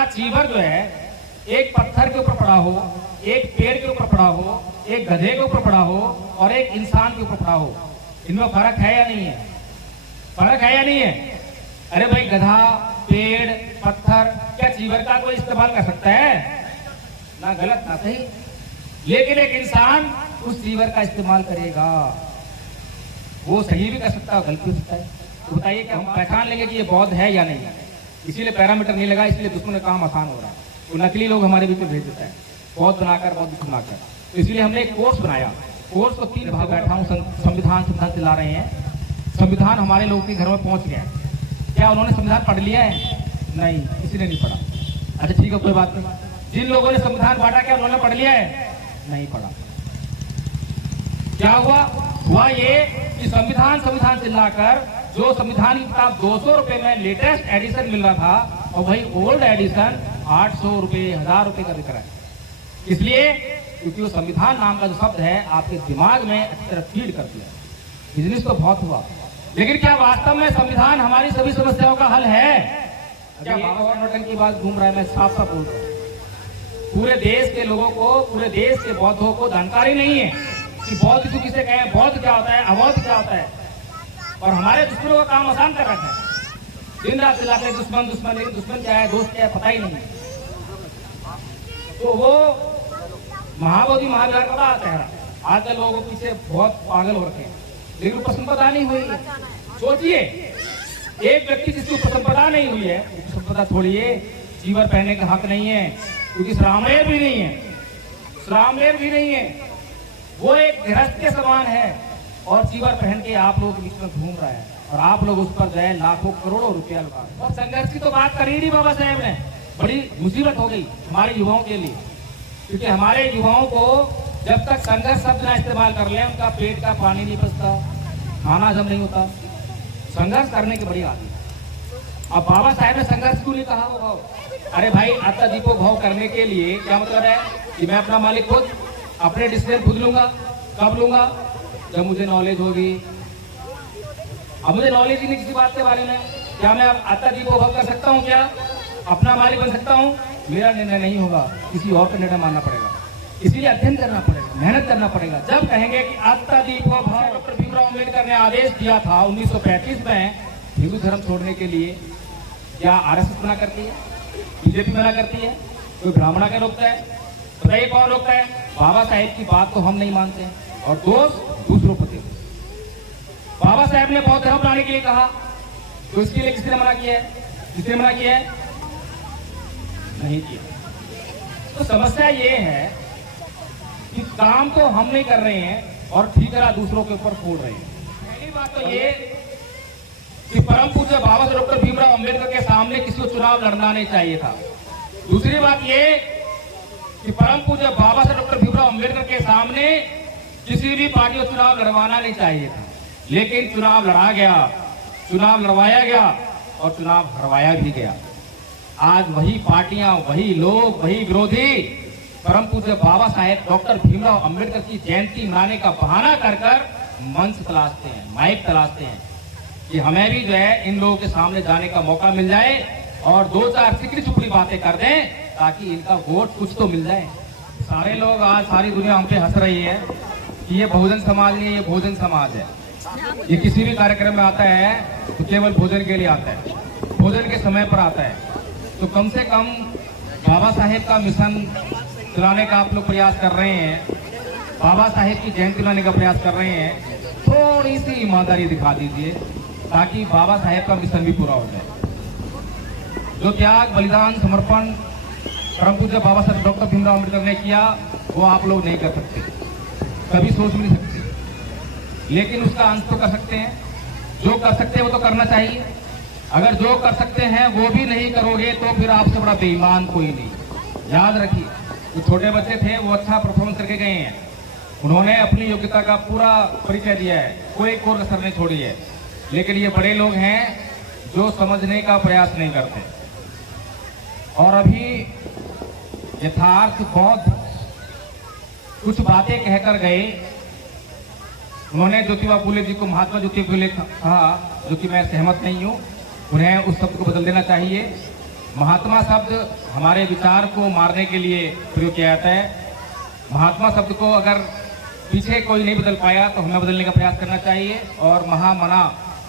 क्या चीवर जो है एक पत्थर के ऊपर पड़ा हो, एक पेड़ के ऊपर पड़ा हो, एक गधे के ऊपर पड़ा हो और एक इंसान के ऊपर पड़ा हो, इनमें फर्क है या नहीं है? फर्क है या नहीं है? अरे भाई गधा, पेड़, पत्थर, क्या चीवर का कोई इस्तेमाल कर सकता है? ना गलत ना सही। लेकिन एक इंसान उस चीवर का इस्तेमाल करेगा, वो सही भी कर सकता है, गलत भी सकता है। तो बताइए कि हम पहचान लेंगे कि ये बौद्ध है या नहीं? इसीलिए पैरामीटर नहीं लगा, इसलिए दुश्मन का काम आसान हो रहा है। तो नकली लोग हमारे बीच में भेज देता है, बौद्ध बनाकर, बौद्ध बनाकर। तो इसलिए हमने एक कोर्स बनाया। कोर्स को 3 भाग बैठा हूँ, संविधान चला रहे हैं। संविधान हमारे लोगों के घर में पहुंच गया। क्या उन्होंने संविधान पढ़ लिया है? नहीं, किसी ने नहीं पढ़ा। अच्छा ठीक है, कोई बात नहीं। जिन लोगों ने संविधान बांटा, क्या उन्होंने पढ़ लिया है? नहीं पढ़ा। क्या हुआ ये कि संविधान चिल्लाकर जो संविधान की किताब 200 रुपए में लेटेस्ट एडिशन मिल रहा था, और वही ओल्ड एडिशन 800 रुपए, 1000 रुपए का बिक रहा है। इसलिए क्योंकि वो संविधान नाम का जो शब्द है आपके दिमाग में अच्छी तरह फीड कर दिया। बिजनेस तो बहुत हुआ, लेकिन क्या वास्तव में संविधान हमारी सभी समस्याओं का हल है? क्या बाबा और नोटन की बात घूम रहा है? मैं साफ साफ बोल रहा हूँ, पूरे देश के लोगों को, पूरे देश के बौद्धों को जानकारी नहीं है कि बौद्ध क्यों किसे कहें, बौद्ध क्या होता है, अबौद्ध क्या होता है। और हमारे दुश्मनों का काम आसान कर रखा है। दिन रात चिल्लाते दुश्मन दुश्मन, लेकिन दुश्मन क्या है, दोस्त क्या है, पता ही नहीं। तो वो महाबोधि महाविहार का बात है। आजकल लोगों के पीछे बहुत पागल हो रखे हैं, लेकिन उपसंपदा नहीं हुई है। सोचिए, एक व्यक्ति जिसकी उपसंपदा नहीं हुई है, उपसंपदा छोड़िए, चीवर पहनने का हक नहीं है, क्योंकि श्रामलेर भी नहीं है, श्रामलेर भी नहीं है। वो एक गृहस्थ के समान है और चीवर पहन के आप लोगों के बीच में घूम रहा है, और आप लोग उस पर गए लाखों करोड़ों रुपया लगा। और संघर्ष की तो बात कर ही नहीं बाबा साहेब ने। बड़ी मुसीबत हो गई हमारे युवाओं के लिए, क्योंकि हमारे युवाओं को जब तक संघर्ष शब्द ना इस्तेमाल कर ले, उनका पेट का पानी नहीं पचता, खाना हजम नहीं होता। संघर्ष करने की बड़ी आदत है। अब बाबा साहेब ने संघर्ष क्यों नहीं कहा भाव? अरे भाई, अत्ता दीपो भाव करने के लिए क्या मतलब है कि मैं अपना मालिक खुद, अपने डिसीजन खुद लूंगा। कब लूंगा? जब मुझे नॉलेज होगी। अब मुझे नॉलेज ही नहीं किसी बात के बारे में। क्या मैं अत्ता दीपो भाव कर सकता हूँ? क्या अपना मालिक बन सकता हूँ? मेरा निर्णय नहीं होगा, किसी और का निर्णय मानना पड़ेगा। इसीलिए अध्ययन करना पड़ेगा, मेहनत करना पड़ेगा। जब कहेंगे कि अत्ता दीपो भाव, डॉक्टर भीमराव अम्बेडकर ने आदेश दिया था 1935 में हिंदू धर्म छोड़ने के लिए। क्या आरएसएस मना करती है? बीजेपी मना करती है? कोई ब्राह्मणा के रोकता है? बताइए कौन रोकता है? बाबा साहेब की बात को हम नहीं मानते हैं, और दोष दूसरों पर देते। बाबा साहेब ने बौद्ध धर्म लाने के लिए कहा, तो इसके लिए किसने मना किया है? किसने मना किया है? नहीं किया। तो समस्या ये है कि काम तो हम नहीं कर रहे हैं और ठीकरा दूसरों के ऊपर फोड़ रहे हैं। पहली बात तो ये कि परम पूज्य बाबा साहेब डॉक्टर भीमराव अम्बेडकर के सामने किसी को चुनाव लड़ना नहीं चाहिए था। दूसरी बात ये कि परम पूज्य बाबा साहेब डॉक्टर भीमराव अम्बेडकर के सामने किसी भी पार्टी को चुनाव लड़वाना नहीं चाहिए था। लेकिन चुनाव लड़ा गया, चुनाव लड़वाया गया और चुनाव हरवाया भी गया। आज वही पार्टियां, वही लोग, वही विरोधी परम पूज्य बाबा साहेब डॉक्टर भीमराव अम्बेडकर की जयंती मनाने का बहाना कर कर मंच तलाशते हैं, माइक तलाशते हैं कि हमें भी जो है इन लोगों के सामने जाने का मौका मिल जाए और 2-4 सिकड़ी चुपड़ी बातें कर दें, ताकि इनका वोट कुछ तो मिल जाए। सारे लोग, आज सारी दुनिया हम पे हंस रही है कि ये बहुजन समाज नहीं है, ये भोजन समाज है। ये किसी भी कार्यक्रम में आता है तो केवल भोजन के लिए आता है, भोजन के समय पर आता है। तो कम से कम बाबा साहेब का मिशन चलाने का आप लोग प्रयास कर रहे हैं, बाबा साहेब की जयंती मनाने का प्रयास कर रहे हैं, थोड़ी सी ईमानदारी दिखा दीजिए ताकि बाबा साहेब का मिशन भी पूरा हो जाए। जो त्याग, बलिदान, समर्पण परम पूज्य बाबा साहेब डॉक्टर भीमराव अम्बेडकर ने किया, वो आप लोग नहीं कर सकते, कभी सोच भी नहीं सकते। लेकिन उसका अंत तो कर सकते हैं। जो कर सकते हैं वो तो करना चाहिए। अगर जो कर सकते हैं वो भी नहीं करोगे तो फिर आपसे बड़ा बेईमान कोई नहीं। याद रखिए, जो छोटे बच्चे थे वो अच्छा परफॉर्मेंस करके गए हैं, उन्होंने अपनी योग्यता का पूरा परिचय दिया है, कोई कोर कसर नहीं छोड़ी है। लेकिन ये बड़े लोग हैं जो समझने का प्रयास नहीं करते। और अभी यथार्थ बौद्ध कुछ बातें कहकर गए। उन्होंने ज्योतिबा फुले जी को महात्मा ज्योतिबा फुले कहा, जो कि मैं सहमत नहीं हूँ। उन्हें उस शब्द को बदल देना चाहिए। महात्मा शब्द हमारे विचार को मारने के लिए प्रयोग किया जाता है। महात्मा शब्द को अगर पीछे कोई नहीं बदल पाया तो हमें बदलने का प्रयास करना चाहिए और महामना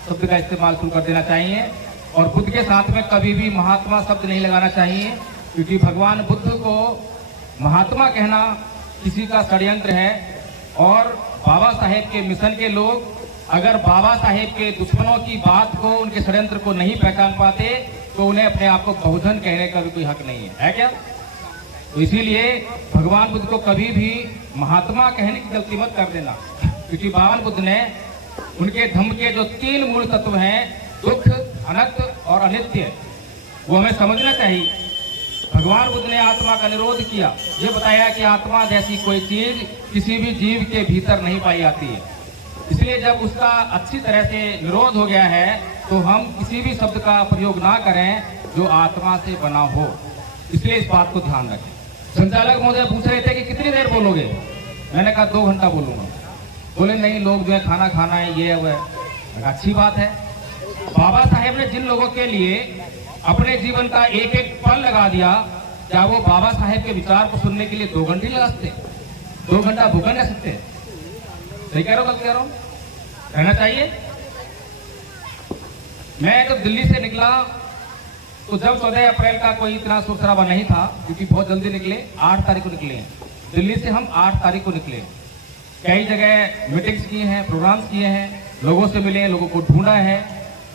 शब्द का इस्तेमाल शुरू कर देना चाहिए। और बुद्ध के साथ में कभी भी महात्मा शब्द नहीं लगाना चाहिए, क्योंकि भगवान बुद्ध को महात्मा कहना किसी का षड्यंत्र है। और बाबा साहेब के मिशन के लोग अगर बाबा साहेब के दुश्मनों की बात को, उनके षड्यंत्र को नहीं पहचान पाते तो उन्हें अपने आप को बहुजन कहने का भी कोई हक नहीं है क्या? तो इसीलिए भगवान बुद्ध को कभी भी महात्मा कहने की गलती मत कर देना, क्योंकि भगवान बुद्ध ने उनके धम्म के जो 3 मूल तत्व हैं, दुख, अनंत और अनित्य, वो हमें समझना चाहिए। भगवान बुद्ध ने आत्मा का निरोध किया, ये बताया कि आत्मा जैसी कोई चीज किसी भी जीव के भीतर नहीं पाई जाती है। इसलिए जब उसका अच्छी तरह से निरोध हो गया है तो हम किसी भी शब्द का प्रयोग ना करें जो आत्मा से बना हो। इसलिए इस बात को ध्यान रखें। संचालक महोदय पूछ रहे थे कि कितनी देर बोलोगे? मैंने कहा 2 घंटा बोलूंगा। बोले नहीं, लोग जो है खाना खाना है, ये है। अच्छी बात है। बाबा साहेब ने जिन लोगों के लिए अपने जीवन का एक एक पल लगा दिया, क्या वो बाबा साहेब के विचार को सुनने के लिए 2 घंटे लगा सकते? 2 घंटा भूखा रह सकते? सही कह रहा हूं, गलत कह रहा हूं? रहना चाहिए। मैं जब दिल्ली से निकला तो जब 14 अप्रैल का कोई इतना शोर शराबा नहीं था, क्योंकि बहुत जल्दी निकले, 8 तारीख को निकले हैं दिल्ली से। हम 8 तारीख को निकले, कई जगह मीटिंग्स किए हैं, प्रोग्राम्स किए हैं, लोगों से मिले हैं, लोगों को ढूंढा है,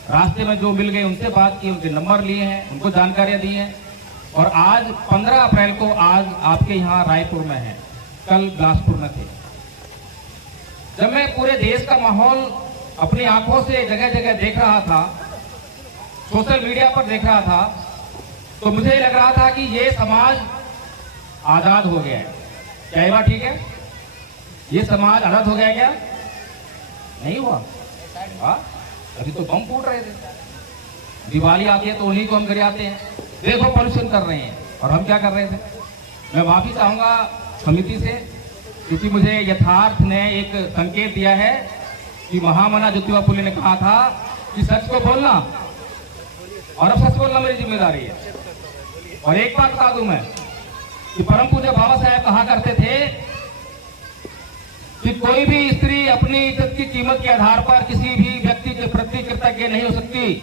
रास्ते में जो मिल गए उनसे बात की, उनके नंबर लिए हैं, उनको जानकारियां दी हैं। और आज 15 अप्रैल को आज आपके यहाँ रायपुर में है, कल बिलासपुर में थे। जब मैं पूरे देश का माहौल अपनी आंखों से जगह जगह देख रहा था, सोशल मीडिया पर देख रहा था, तो मुझे लग रहा था कि ये समाज आजाद हो गया है। क्या ये बात ठीक है? ये समाज आजाद हो गया क्या? नहीं हुआ। अभी तो बम फूट रहे थे। दिवाली आती है तो उन्हीं को हम गिराते हैं, देखो पॉल्यूशन कर रहे हैं। और हम क्या कर रहे थे? मैं माफी चाहूंगा समिति से, क्योंकि मुझे यथार्थ ने एक संकेत दिया है कि महामना ज्योतिबा फुले ने कहा था कि सच को बोलना, और अब सच बोलना मेरी जिम्मेदारी है। और एक बात बता दूं मैं कि परम पूज्य बाबा साहेब कहा करते थे कि कोई भी स्त्री अपनी इज्जत की कीमत के आधार पर किसी भी व्यक्ति के प्रति कृतज्ञ नहीं हो सकती।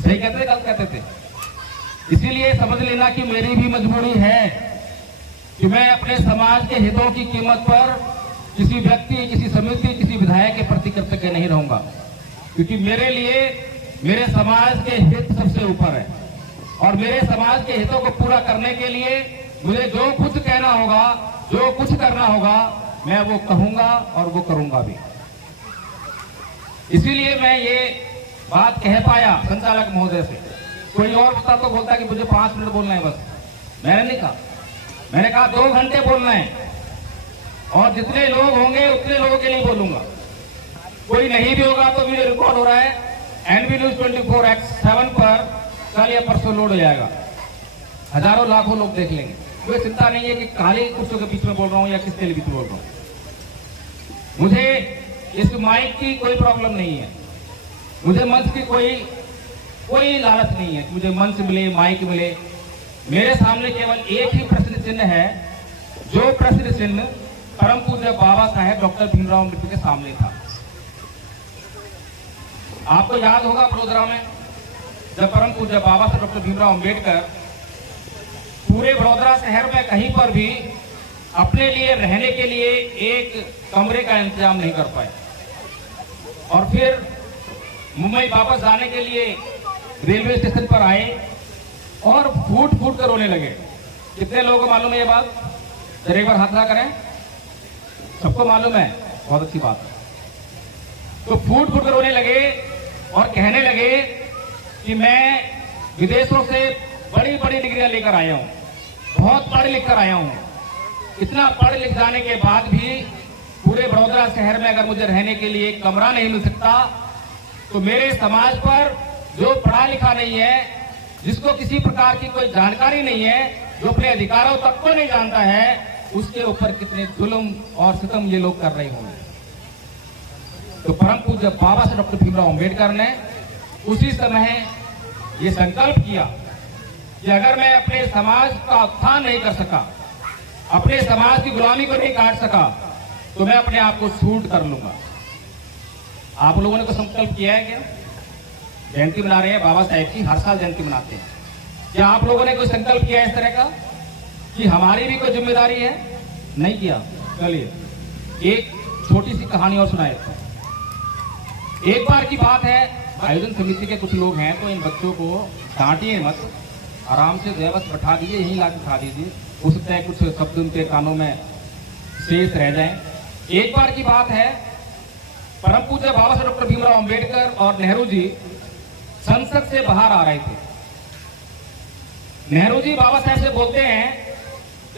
सही कहते, गलत कहते थे? इसीलिए समझ लेना कि मेरी भी मजबूरी है कि मैं अपने समाज के हितों की कीमत पर किसी व्यक्ति, किसी समिति, किसी विधायक के प्रति कृतज्ञ नहीं रहूंगा, क्योंकि मेरे लिए मेरे समाज के हित सबसे ऊपर है। और मेरे समाज के हितों को पूरा करने के लिए मुझे जो कुछ कहना होगा, जो कुछ करना होगा, मैं वो कहूंगा और वो करूंगा भी। इसीलिए मैं ये बात कह पाया संचालक महोदय से। कोई और होता तो बोलता कि मुझे 5 मिनट बोलना है बस। मैंने नहीं कहा, मैंने कहा 2 घंटे बोलना है, और जितने लोग होंगे उतने लोगों के लिए बोलूंगा। कोई नहीं भी होगा तो वीडियो रिकॉर्ड हो रहा है, NV News 24/7 पर कल या परसों लोड हो जाएगा, हजारों लाखों लोग देख लेंगे। कोई चिंता नहीं है कि काली कुर्सियों के बीच में बोल रहा हूं या किसके लिए बीच में बोल रहा हूं। मुझे इस माइक की कोई प्रॉब्लम नहीं है, मुझे मंच की कोई लालच नहीं है कि मुझे मंच मिले, माइक मिले। मेरे सामने केवल एक ही प्रश्न चिन्ह है, जो प्रश्न चिन्ह परम पूज्य बाबा साहेब डॉक्टर भीमराव अम्बेडकर के सामने था। आपको याद होगा वडोदरा में जब परम पूज्य बाबा साहेब डॉक्टर भीमराव अम्बेडकर पूरे वडोदरा शहर में कहीं पर भी अपने लिए रहने के लिए एक कमरे का इंतजाम नहीं कर पाए, और फिर मुंबई वापस जाने के लिए रेलवे स्टेशन पर आए और फूट फूट कर रोने लगे। कितने लोगों को मालूम है ये बात? जरा एक बार हाथ लगा करें। सबको मालूम है, बहुत अच्छी बात है। तो फूट फूट कर रोने लगे और कहने लगे कि मैं विदेशों से बड़ी बड़ी डिग्रियां लेकर आया हूं, बहुत पढ़ लिख कर आया हूं। इतना पढ़ लिख जाने के बाद भी पूरे वडोदरा शहर में अगर मुझे रहने के लिए एक कमरा नहीं मिल सकता, तो मेरे समाज पर जो पढ़ा लिखा नहीं है, जिसको किसी प्रकार की कोई जानकारी नहीं है, जो अपने अधिकारों तक को नहीं जानता है, उसके ऊपर कितने जुल्म और सितम ये लोग कर रहे होंगे। तो परम पूज्य बाबा साहेब डॉक्टर भीमराव अम्बेडकर ने उसी समय ये संकल्प किया कि अगर मैं अपने समाज का उत्थान नहीं कर सका, अपने समाज की गुलामी को नहीं काट सका, तो मैं अपने आप को शूट कर लूंगा। आप लोगों ने तो संकल्प किया है क्या? जयंती मना रहे हैं बाबा साहेब की, हर साल जयंती मनाते हैं। क्या आप लोगों ने कोई संकल्प किया इस तरह का कि हमारी भी कोई जिम्मेदारी है? नहीं किया। चलिए एक छोटी सी कहानी और सुनाए। एक बार की बात है, आयोजन समिति के कुछ लोग हैं, तो इन बच्चों को डांटिए मत, आराम से बस बैठा दीजिए, यहीं ला के खा दीजिए, हो सकता है कुछ शब्द उनके कानों में शेष रह जाएं। एक बार की बात है, परम पूज्य बाबा साहब डॉक्टर भीमराव अंबेडकर और नेहरू जी संसद से बाहर आ रहे थे। नेहरू जी बाबा साहब से बोलते हैं,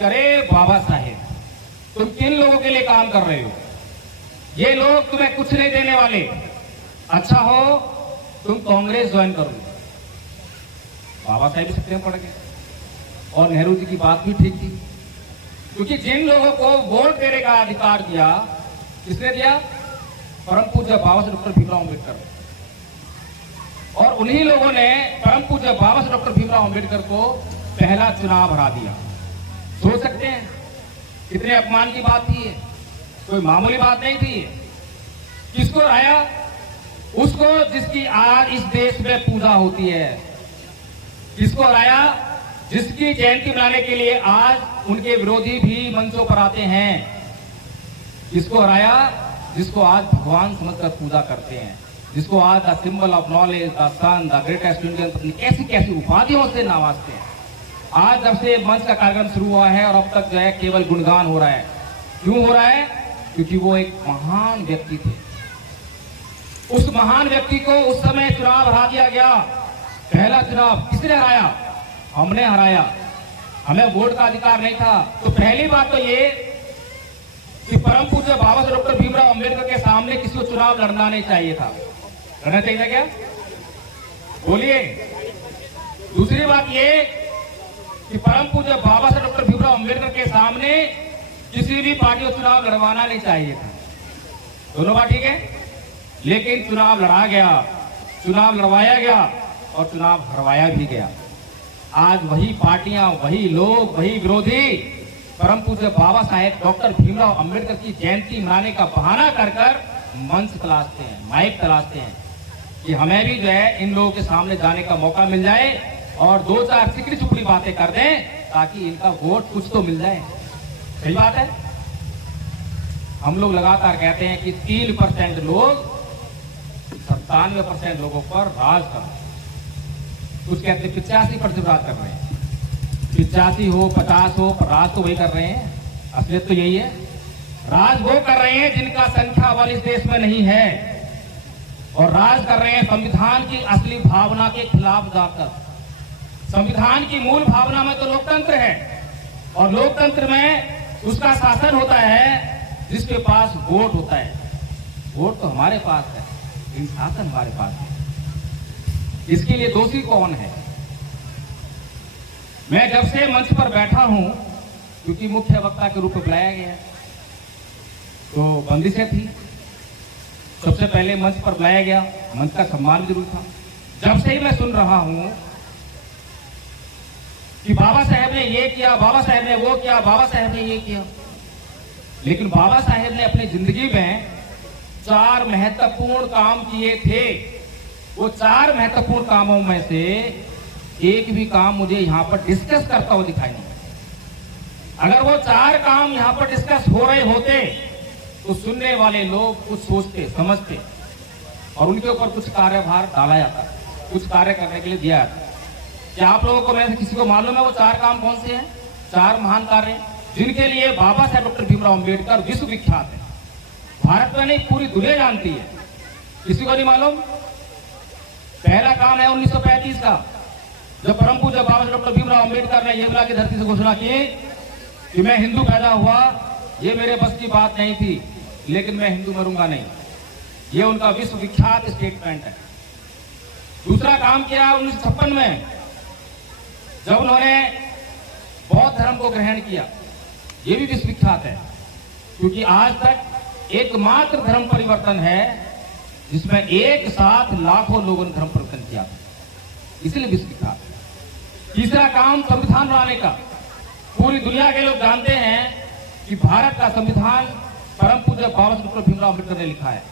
अरे बाबा साहेब, तुम किन लोगों के लिए काम कर रहे हो? ये लोग तुम्हें कुछ नहीं देने वाले, अच्छा हो तुम कांग्रेस ज्वाइन करो। बाबा साहेब भी सत्य में पड़ गए और नेहरू जी की बात भी ठीक थी, क्योंकि जिन लोगों को वोट देने का अधिकार दिया, किसने दिया? परम पूज्य बाबा साहब डॉक्टर भीमराव अंबेडकर। और उन्हीं लोगों ने परम पूज्य बाबा साहब डॉक्टर भीमराव अंबेडकर को पहला चुनाव हरा दिया। सोच सकते हैं कितने अपमान की बात थी ये, कोई मामूली बात नहीं थी। किसको हराया? उसको जिसकी आज इस देश में पूजा होती है। किसको हराया? जिसकी जयंती मनाने के लिए आज उनके विरोधी भी मंचों पर आते हैं। किसको हराया? जिसको आज भगवान समझकर पूजा करते हैं, जिसको आज the symbol of knowledge, the sun, the greatest Indian, कैसी कैसी उपाधियों से नवाजते हैं। आज जब से मंच का कार्यक्रम शुरू हुआ है और अब तक जो है केवल गुणगान हो रहा है। क्यों हो रहा है? क्योंकि वो एक महान व्यक्ति थे। उस महान व्यक्ति को उस समय चुनाव हरा दिया गया। पहला चुनाव किसने हराया? हमने हराया। हमें वोट का अधिकार नहीं था। तो पहली बात तो ये कि परम पूज्य बाबा साहब डॉक्टर भीमराव अंबेडकर के सामने किसी को चुनाव लड़ना नहीं चाहिए था। लड़ना चाहिए था क्या? बोलिए। दूसरी बात ये कि परम पूज्य बाबा साहब डॉक्टर भीमराव अंबेडकर के सामने किसी भी पार्टी को चुनाव लड़वाना नहीं चाहिए था। दोनों बात ठीक है। लेकिन चुनाव लड़ा गया, चुनाव लड़वाया गया और चुनाव हरवाया भी गया। आज वही पार्टियां, वही लोग, वही विरोधी परम पूज्य बाबा साहेब डॉक्टर भीमराव अंबेडकर की जयंती मनाने का बहाना कर कर मंच तलाशते हैं, माइक तलाशते हैं कि हमें भी जो है इन लोगों के सामने जाने का मौका मिल जाए और दो चार सिकड़ी चुपड़ी बातें कर दें ताकि इनका वोट कुछ तो मिल जाए। सही बात है। हम लोग लगातार कहते हैं कि 3% लोग 97% लोगों पर राज कर रहे हैं। कुछ कहते हैं 85% राज कर रहे हैं। 85 हो 50 हो, पर राज तो वही कर रहे हैं। असलियत तो यही है। राज वो कर रहे हैं जिनका संख्या बल इस देश में नहीं है, और राज कर रहे हैं संविधान की असली भावना के खिलाफ जाकर। संविधान की मूल भावना में तो लोकतंत्र है, और लोकतंत्र में उसका शासन होता है जिसके पास वोट होता है। वोट तो हमारे पास है, लेकिन शासन हमारे पास है। इसके लिए दोषी कौन है? मैं जब से मंच पर बैठा हूं, क्योंकि मुख्य वक्ता के रूप में बुलाया गया तो बंदिशें थी। सबसे पहले मंच पर बुलाया गया, मंच का सम्मान जरूर था। जब से ही मैं सुन रहा हूं कि बाबा साहेब ने ये किया, बाबा साहेब ने वो किया, बाबा साहेब ने ये किया, लेकिन बाबा साहेब ने अपनी जिंदगी में 4 महत्वपूर्ण काम किए थे। वो 4 महत्वपूर्ण कामों में से एक भी काम मुझे यहां पर डिस्कस करता हुआ दिखाई नहीं। अगर वो 4 काम यहां पर डिस्कस हो रहे होते तो सुनने वाले लोग कुछ सोचते, समझते और उनके ऊपर कुछ कार्यभार डाला जाता, कुछ कार्य करने के लिए दिया जाता। क्या आप लोगों को, में से किसी को मालूम है वो 4 काम कौन से हैं? 4 महान कार्य जिनके लिए बाबा साहेब डॉक्टर भीमराव अंबेडकर विश्व विख्यात है। भारत में नहीं, पूरी दुनिया जानती है। किसी को नहीं मालूम? पहला काम है 1935 का, जब परम पूज्य बाबा साहेब डॉक्टर भीमराव अंबेडकर ने येवला की धरती से घोषणा की कि मैं हिंदू पैदा हुआ, ये मेरे बस की बात नहीं थी, लेकिन मैं हिंदू मरूंगा नहीं। ये उनका विश्व विख्यात स्टेटमेंट है। दूसरा काम किया 1956 में, जब उन्होंने बौद्ध धर्म को ग्रहण किया। ये भी विश्व विख्यात है, क्योंकि आज तक एकमात्र धर्म परिवर्तन है जिसमें एक साथ लाखों लोगों ने धर्म परिवर्तन किया, इसलिए विश्व विख्यात। तीसरा काम संविधान बनाने का। पूरी दुनिया के लोग जानते हैं कि भारत का संविधान परम पूज्य बाबा साहेब डॉक्टर भीमराव अम्बेडकर ने लिखा है।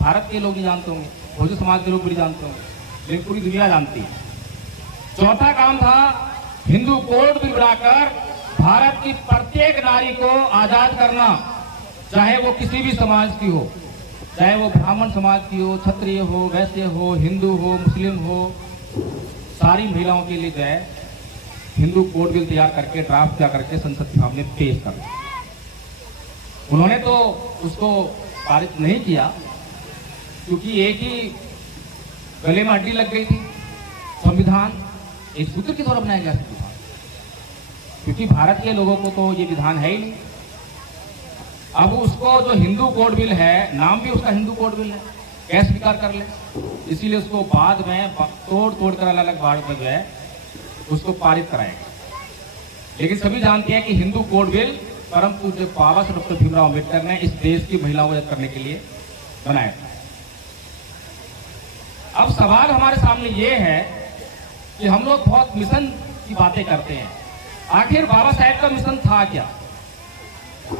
भारत के लोग नहीं जानते होंगे, भोजन समाज के लोग भी जानते होंगे, लेकिन पूरी दुनिया जानती है। चौथा काम था हिंदू कोड बिल बनाकर भारत की प्रत्येक नारी को आजाद करना, चाहे वो किसी भी समाज की हो, चाहे वो ब्राह्मण समाज की हो, क्षत्रिय हो, वैश्य हो, हिंदू हो, मुस्लिम हो, सारी महिलाओं के लिए जो है हिंदू कोड बिल तैयार करके ड्राफ्ट तैयार करके संसद के सामने पेश कर। उन्होंने तो उसको पारित नहीं किया क्योंकि एक ही गले में हड्डी लग गई थी। संविधान एक सूत्र के द्वारा बनाया गया संविधान, क्योंकि भारत के लोगों को तो ये विधान है ही नहीं। अब उसको जो हिंदू कोड बिल है, नाम भी उसका हिंदू कोड बिल है, कैसे स्वीकार कर ले, इसीलिए उसको बाद में तोड़ कर अलग अलग भाग में जो है उसको पारित कराएगा। लेकिन सभी जानते हैं कि हिंदू कोड बिल परम पूज्य बाबा साहेब डॉक्टर भीमराव अम्बेडकर ने इस देश की महिलाओं को करने के लिए बनाया था। अब सवाल हमारे सामने ये है कि हम लोग बहुत मिशन की बातें करते हैं, आखिर बाबा साहेब का मिशन था क्या?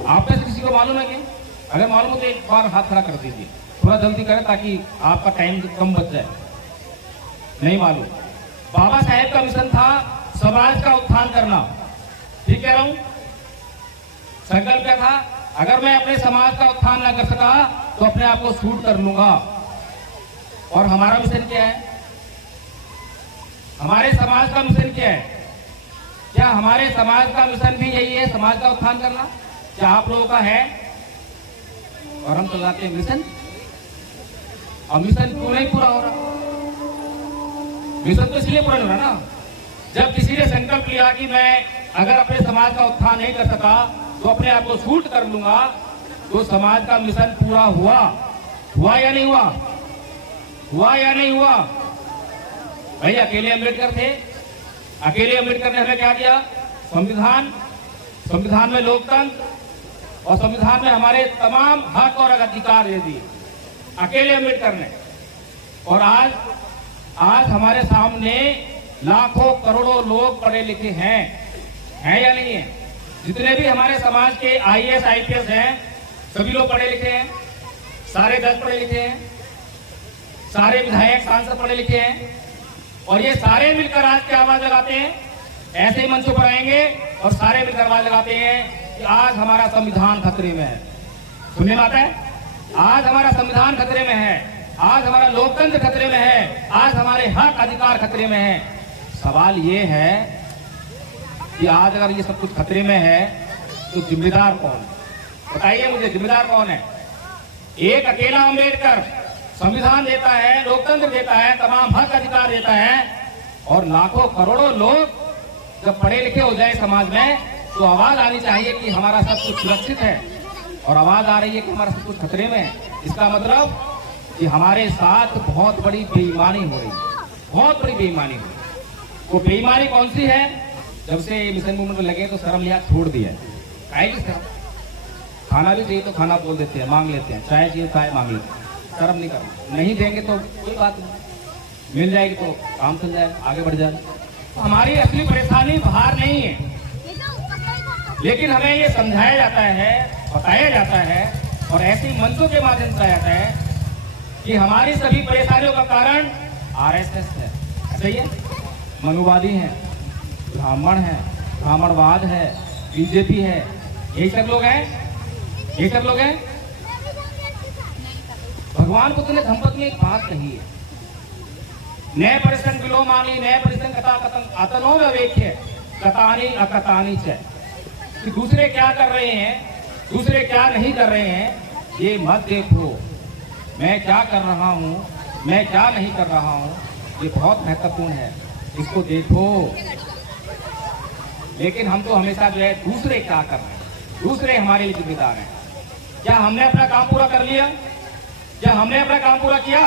आप में से किसी को मालूम है क्या? अगर मालूम हो तो एक बार हाथ खड़ा कर दीजिए, थोड़ा जल्दी करें ताकि आपका टाइम कम बच जाए। नहीं मालूम? बाबा साहेब का मिशन था समाज का उत्थान करना। ठीक कह रहा हूं? संकल्प क्या था? अगर मैं अपने समाज का उत्थान न कर सका तो अपने आप को शूट कर लूंगा। और हमारा मिशन क्या है? हमारे समाज का मिशन क्या है? क्या हमारे समाज का मिशन भी यही है, समाज का उत्थान करना? क्या आप लोगों का है? और हम चलाते हैं मिशन। अब मिशन क्यों नहीं पूरा हो रहा? मिशन तो इसलिए पूरा नहीं हो रहा ना, जब किसी ने संकल्प लिया कि मैं अगर अपने समाज का उत्थान नहीं कर सका तो अपने आप को शूट कर लूंगा, तो समाज का मिशन पूरा हुआ? हुआ या नहीं हुआ? हुआ या नहीं हुआ? भाई अकेले अम्बेडकर थे, अकेले अम्बेडकर ने हमें क्या किया? संविधान में लोकतंत्र और संविधान में हमारे तमाम हक और अधिकार दे दिए, अकेले अम्बेडकर ने। और आज हमारे सामने लाखों करोड़ों लोग पढ़े लिखे हैं या नहीं है? जितने भी हमारे समाज के IAS IPS हैं, सभी लोग पढ़े लिखे हैं, सारे जज पढ़े लिखे हैं, सारे विधायक सांसद पढ़े लिखे हैं, और ये सारे मिलकर आज की आवाज लगाते हैं। ऐसे ही मंचों पर आएंगे और सारे मिलकर आवाज लगाते हैं कि आज हमारा संविधान खतरे में है। सुनने में आता है? आज हमारा संविधान खतरे में है, आज हमारा लोकतंत्र खतरे में है, आज हमारे हक अधिकार खतरे में है। सवाल ये है कि आज अगर ये सब कुछ खतरे में है तो जिम्मेदार कौन है? बताइए मुझे, जिम्मेदार कौन है? एक अकेला अम्बेडकर संविधान देता है, लोकतंत्र देता है, तमाम हक अधिकार देता है, और लाखों करोड़ों लोग जब पढ़े लिखे हो जाए समाज में तो आवाज आनी चाहिए कि हमारा सब कुछ सुरक्षित है, और आवाज आ रही है कि हमारा सब कुछ खतरे में है। इसका मतलब कि हमारे साथ बहुत बड़ी बेईमानी हो रही है, बहुत बड़ी बेईमानी हो रही है। वो बेईमानी कौन सी है? जब से मिशन मूवमेंट में लगे तो शर्म लिहाज छोड़ दिया है। शर्म, खाना भी चाहिए तो खाना बोल देते हैं, मांग लेते हैं, चाय चाहिए चाय मांग लेते हैं, शर्म नहीं करना। नहीं देंगे तो कोई बात नहीं, मिल जाएगी तो काम चल जाएगा, आगे बढ़ जाएगा। हमारी असली परेशानी बाहर नहीं है, लेकिन हमें ये समझाया जाता है, बताया जाता है, और ऐसी मंचों के माध्यम से बताया जाता है कि हमारी सभी परेशानियों का कारण RSS है। सही है? मनुवादी हैं, ब्राह्मण है, ब्राह्मणवाद है, BJP है, यही सब लोग हैं, यही सब लोग हैं। भगवान बुद्ध ने धम्मपद में एक बात कही है, नए परिश्रम विलोमानी नए परिश्रम कथा कथन अतनो व्यवेक्य कथानी अकथानी च। कि दूसरे क्या कर रहे हैं, दूसरे क्या नहीं कर रहे हैं, ये मत देखो। मैं क्या कर रहा हूँ, मैं क्या नहीं कर रहा हूँ, ये बहुत महत्वपूर्ण है, इसको देखो। लेकिन हम तो हमेशा जो है दूसरे क्या कर रहे हैं, दूसरे हमारे लिए जिम्मेदार हैं। क्या हमने अपना काम पूरा कर लिया? क्या हमने अपना काम पूरा किया?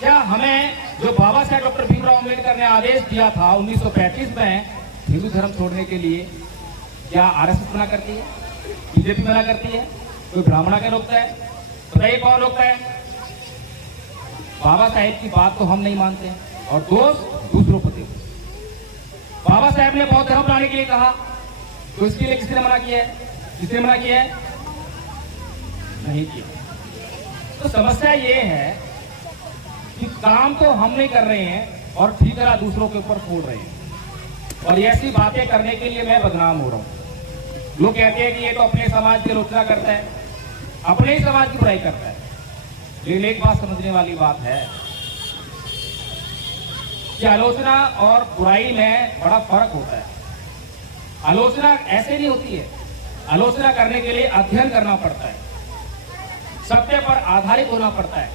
क्या हमें जो बाबा साहेब डॉक्टर भीमराव अम्बेडकर ने आदेश दिया था 1935 में हिंदू धर्म छोड़ने के लिए, क्या RSS मना करती है? BJP मना करती है? कोई ब्राह्मणा क्या रोकता है? बताइए कौन रोकता है? बाबा साहेब की बात तो हम नहीं मानते हैं और दोष दूसरों को देते। बाबा साहब ने बौद्ध धर्म बनाने के लिए कहा, तो इसके लिए किसने मना किया है? किसने मना किया है? नहीं किया। तो समस्या ये है कि काम तो हम नहीं कर रहे हैं और ठीक तरह दूसरों के ऊपर फोड़ रहे हैं, और ऐसी बातें करने के लिए मैं बदनाम हो रहा हूं। लोग कहते हैं कि ये तो अपने समाज की आलोचना करता है, अपने ही समाज की बुराई करता है। लेकिन एक बात समझने वाली बात है कि आलोचना और बुराई में बड़ा फर्क होता है। आलोचना ऐसे नहीं होती है, आलोचना करने के लिए अध्ययन करना पड़ता है, सत्य पर आधारित होना पड़ता है।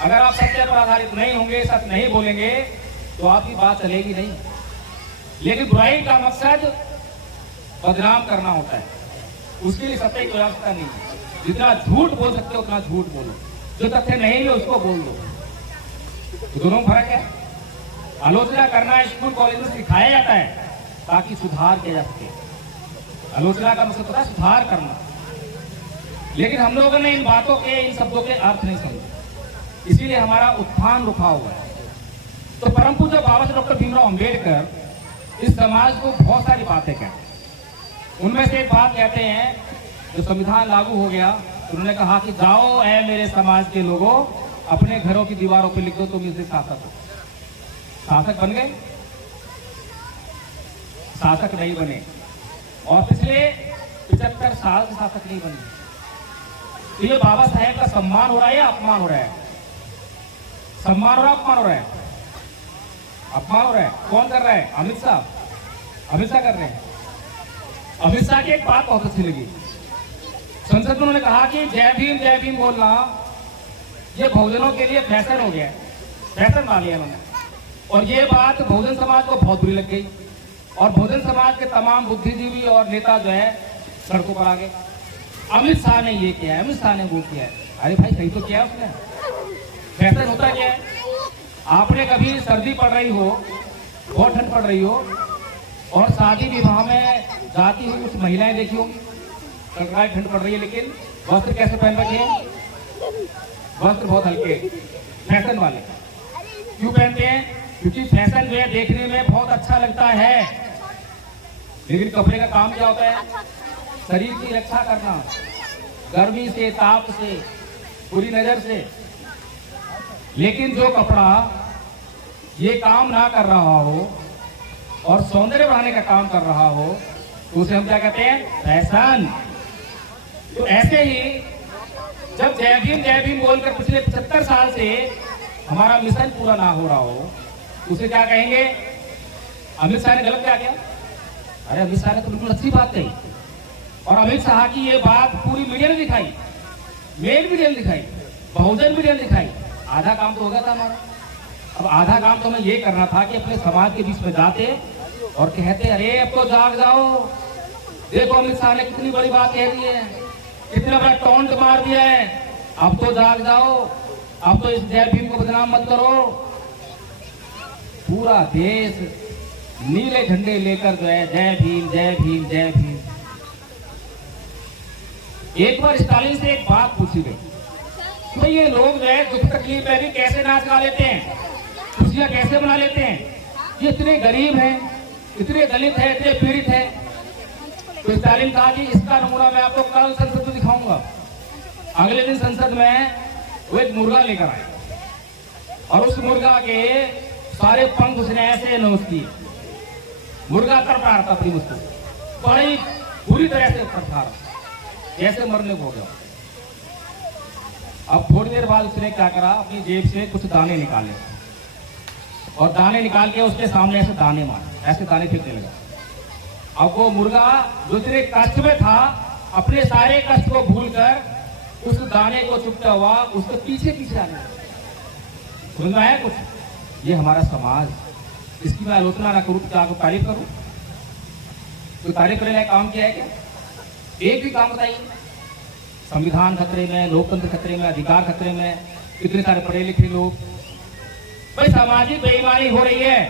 अगर आप सत्य पर आधारित नहीं होंगे, सच नहीं बोलेंगे, तो आपकी बात चलेगी नहीं। लेकिन बुराई का मकसद बदनाम करना होता है, उसके लिए सत्य की आवश्यकता नहीं है। जितना झूठ बोल सकते हो उतना झूठ बोलो, जो तथ्य नहीं है उसको बोल दो। तो दोनों फर्क है। आलोचना करना स्कूल कॉलेज में सिखाया जाता है ताकि सुधार किया जा सके। आलोचना का मकसद होता है सुधार करना, लेकिन हम लोगों ने इन बातों के, इन शब्दों के अर्थ नहीं समझे, इसीलिए हमारा उत्थान रुका हुआ है। तो परम पूज्य बाबा साहब डॉक्टर भीमराव अंबेडकर इस समाज को बहुत सारी बातें कहते। उनमें से एक बात कहते हैं, जो संविधान लागू हो गया तो उन्होंने कहा कि जाओ ऐ मेरे समाज के लोगों, अपने घरों की दीवारों पर लिख दो तुम इससे शासक हो। शासक बन गए? शासक नहीं बने, और पिछले 75 साल से शासक नहीं बने। तो ये बाबा साहेब का सम्मान हो रहा है या अपमान हो रहा है? सम्मान हो रहा है, अपमान हो रहा है? अपमान हो रहा है। कौन कर रहा है? अमित शाह। अमित शाह कर रहे हैं। अमित शाह की एक बात बहुत अच्छी लगी, संसद में उन्होंने कहा कि जय भीम बोलना ये बहुजनों के लिए फैशन हो गया, फैशन मान लिया उन्होंने। और ये बात बहुजन समाज को बहुत बुरी लग गई, और बहुजन समाज के तमाम बुद्धिजीवी और नेता जो है सड़कों पर आ गए। अमित शाह ने ये किया है, अमित शाह ने वो किया है। अरे भाई सही तो किया उसने। फैशन होता क्या है? आपने कभी सर्दी पड़ रही हो, बहुत ठंड पड़ रही हो, और शादी विवाह में जाती हुई कुछ महिलाएं देखी होंगी, कड़कड़ाई ठंड पड़ रही है, लेकिन वस्त्र कैसे पहन रखे हैं? वस्त्र बहुत हल्के, फैशन वाले। क्यों पहनते हैं? क्योंकि फैशन जो है देखने में बहुत अच्छा लगता है, लेकिन कपड़े का काम क्या होता है? शरीर की रक्षा करना, गर्मी से, ताप से, बुरी नजर से। लेकिन जो कपड़ा ये काम ना कर रहा हो और सौंदर्य बढ़ाने का काम कर रहा हो, तो उसे हम क्या कहते हैं? फैशन। तो ऐसे ही जब जय भीम बोलकर पिछले 75 साल से हमारा मिशन पूरा ना हो रहा हो, उसे क्या कहेंगे? अमित शाह ने गलत क्या किया? अरे अमित शाह ने तो बिल्कुल अच्छी बात कही, और अमित शाह की ये बात पूरी मीडिया ने दिखाई, मेल मीडिया ने दिखाई, बहुजन मीडिया ने दिखाई। आधा काम तो हो गया था हमारा। अब आधा काम तो हमें ये करना था कि अपने समाज के बीच में जाते और कहते, अरे अब तो जाग जाओ, देखो अमित शाह ने कितनी बड़ी बात कह दी है, कितना बड़ा टॉन्ट मार दिया है, अब तो जाग जाओ, अब तो इस जय भीम को बदनाम मत करो। पूरा देश नीले झंडे लेकर जो है जय भीम जय भीम जय भीम। एक बार स्टालिन से एक बात पूछी गई, तो ये लोग जो है दुख तकलीफ में भी कैसे नाच गा लेते हैं, खुशियां कैसे मना लेते हैं? ये इतने गरीब हैं, इतने दलित हैं, इतने पीड़ित हैं। तो स्टालिन कहा कि इसका नमूना मैं आपको कल संसद में दिखाऊंगा। अगले दिन संसद में वो एक मुर्गा लेकर आए, और उस मुर्गा के सारे पंख उसने ऐसे नोच किए। मुर्गा तड़प रहा था अपनी मुझको, बड़ी बुरी तरह से तड़प रहा, जैसे मरने को हो गया। अब थोड़ी देर बाद उसने क्या करा, अपनी जेब से कुछ दाने निकाले, और दाने निकाल के उसके सामने ऐसे दाने मारे, ऐसे दाने फेंकने लगा। अब वो मुर्गा जो इतने कष्ट में था, अपने सारे कष्ट को भूलकर उस दाने को चुपता हुआ उसके पीछे पीछे आने लगा। समझ में आया कुछ? ये हमारा समाज, इसकी मैं आलोचना ना करूं तो क्या तारीफ करूं? तो तारीफ करने लायक काम किया है क्या? एक भी काम बताइए। संविधान खतरे में, लोकतंत्र खतरे में, अधिकार खतरे में, इतने सारे पढ़े लिखे लोग। भाई सामाजिक बेईमानी हो रही है,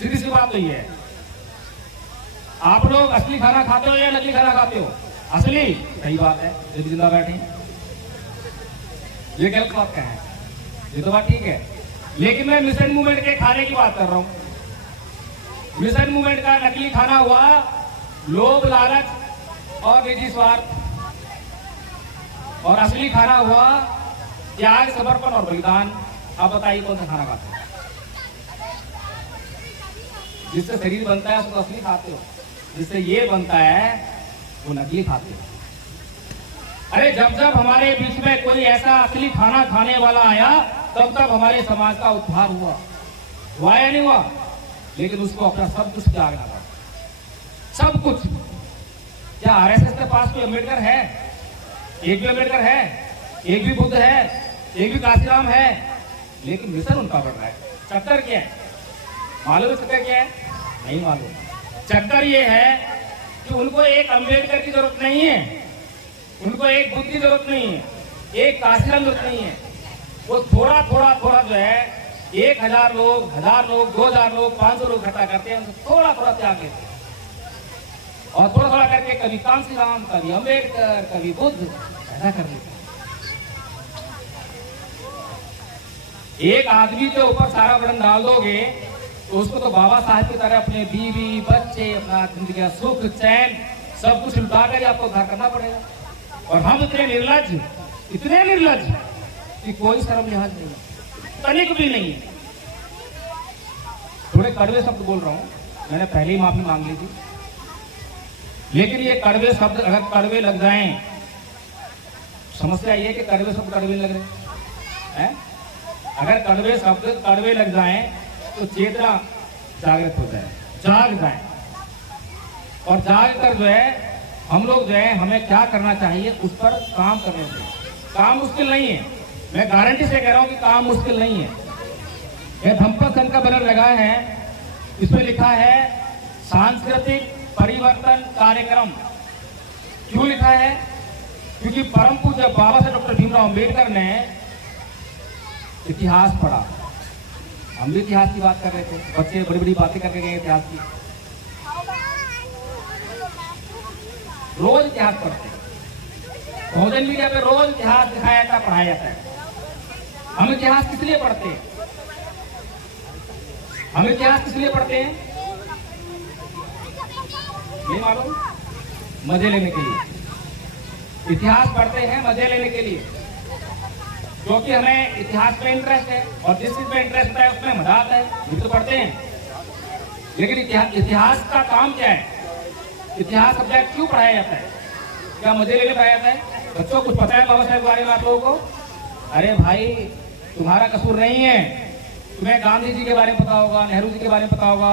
सीधी सी बात तो ये है। आप लोग असली खाना खाते हो या नकली खाना खाते हो? असली, सही बात है, जब जिंदा बैठे। ये गलत बात क्या है? ये तो बात ठीक है, लेकिन मैं मिशन मूवमेंट के खाने की बात कर रहा हूं। मिशन मूवमेंट का नकली खाना हुआ लोभ, लालच और निजी स्वार्थ, और असली खाना हुआ त्याग, समर्पण और बलिदान। आप बताइए कौन सा खाना खाते हो? जिससे शरीर बनता है उसको असली खाते हो, जिससे ये बनता है वो नकली खाते हो। अरे जब जब हमारे बीच में कोई ऐसा असली खाना खाने वाला आया तब तब हमारे समाज का उद्धार हुआ या नहीं हुआ? लेकिन उसको अपना सब कुछ त्यागना पड़ा, सब कुछ। क्या आरएसएस के पास कोई अम्बेडकर है? एक भी अम्बेडकर है? एक भी बुद्ध है? एक भी काशीराम है? लेकिन मिशन उनका बढ़ रहा है। चक्कर क्या है मालूम है? चक्कर क्या है? नहीं मालूम। चक्कर ये है कि उनको एक अम्बेडकर की जरूरत नहीं है, उनको एक बुद्ध की जरूरत नहीं है, एक काशीराम जरूरत नहीं है। वो थोड़ा थोड़ा थोड़ा जो है 1000 लोग, 1000 लोग, 2000 लोग, 500 लोग इकट्ठा करते हैं, थोड़ा थोड़ा त्याग लेते हैं और थोड़ा थोड़ा करके कभी कांशीराम, कभी अम्बेडकर, कभी बुद्ध ऐसा कर लेते हैं। एक आदमी के ऊपर सारा बर्डन डाल दोगे तो उसको तो बाबा साहब की तरह अपने बीवी, बच्चे, अपना जिंदगी का सुख, चैन सब कुछ लुटा कर आपको उद्धार करना पड़ेगा। और हम इतने निर्लज कि कोई शर्म लिहाज नहीं, तनिक भी नहीं है। थोड़े कड़वे शब्द बोल रहा हूं, मैंने पहले ही माफी मांग ली थी, लेकिन ये कड़वे शब्द अगर कड़वे लग जाएं, समस्या ये है कि कड़वे शब्द कड़वे लग रहे हैं। अगर कड़वे शब्द कड़वे लग जाएं तो चेतना जागृत हो जाए, जाग जाए, और जाग कर जो है हम लोग जो है हमें क्या करना चाहिए उस पर काम करने चाहिए। काम मुश्किल नहीं है, मैं गारंटी से कह रहा हूं कि काम मुश्किल नहीं है। यह धम्पत संघ का बैनर लगा है, इसमें लिखा है सांस्कृतिक परिवर्तन कार्यक्रम। क्यों लिखा है? क्योंकि परम पूज्य बाबा साहब डॉक्टर भीमराव अम्बेडकर ने इतिहास पढ़ा। हम भी इतिहास की बात कर रहे थे, बच्चे बड़ी बड़ी बातें करके गए इतिहास की। रोज इतिहास पढ़ते, बहुजन मीडिया पे रोज इतिहास दिखाया जाता है, पढ़ाया जाता है। हम इतिहास किस लिए पढ़ते हैं? हम इतिहास किस लिए पढ़ते हैं? ये मालूम? मजे लेने के लिए इतिहास पढ़ते हैं, मजे लेने के लिए, क्योंकि हमें इतिहास में इंटरेस्ट है और जिस चीज में इंटरेस्ट है उसमें मजा आता है, ये तो पढ़ते हैं। लेकिन इतिहास का काम क्या है? इतिहास सब्जेक्ट क्यों पढ़ाया जाता है? क्या मजे लेने पढ़ाया जाता है? बच्चों को कुछ पता है बाबा साहब के बारे में आप लोगों को? अरे भाई तुम्हारा कसूर नहीं है, तुम्हें गांधी जी के बारे में पता होगा, नेहरू जी के बारे में पता होगा,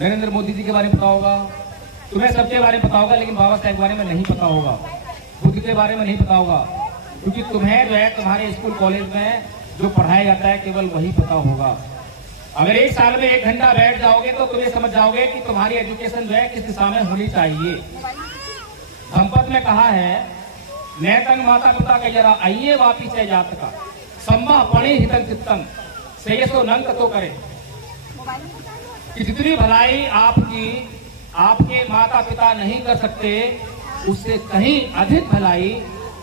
नरेंद्र मोदी जी के बारे में पता होगा, तुम्हें सबके बारे में पता होगा, लेकिन बाबा साहब के बारे में नहीं पता होगा, बुद्ध के बारे में नहीं पता होगा, क्योंकि तुम्हें जो है तुम्हारे स्कूल कॉलेज में जो पढ़ाया जाता है केवल वही पता होगा। अगर एक साल में 1 घंटा बैठ जाओगे तो तुम ये समझ जाओगे कि तुम्हारी एजुकेशन जो है किस दिशा में होनी चाहिए। धम्पत में कहा है, नैतंग माता पिता के जरा आइए वापी से जात का सम्मा पणि हितन चित्तन से ये सो नंक तो करे, कि जितनी भलाई आपके माता पिता नहीं कर सकते उससे कहीं अधिक भलाई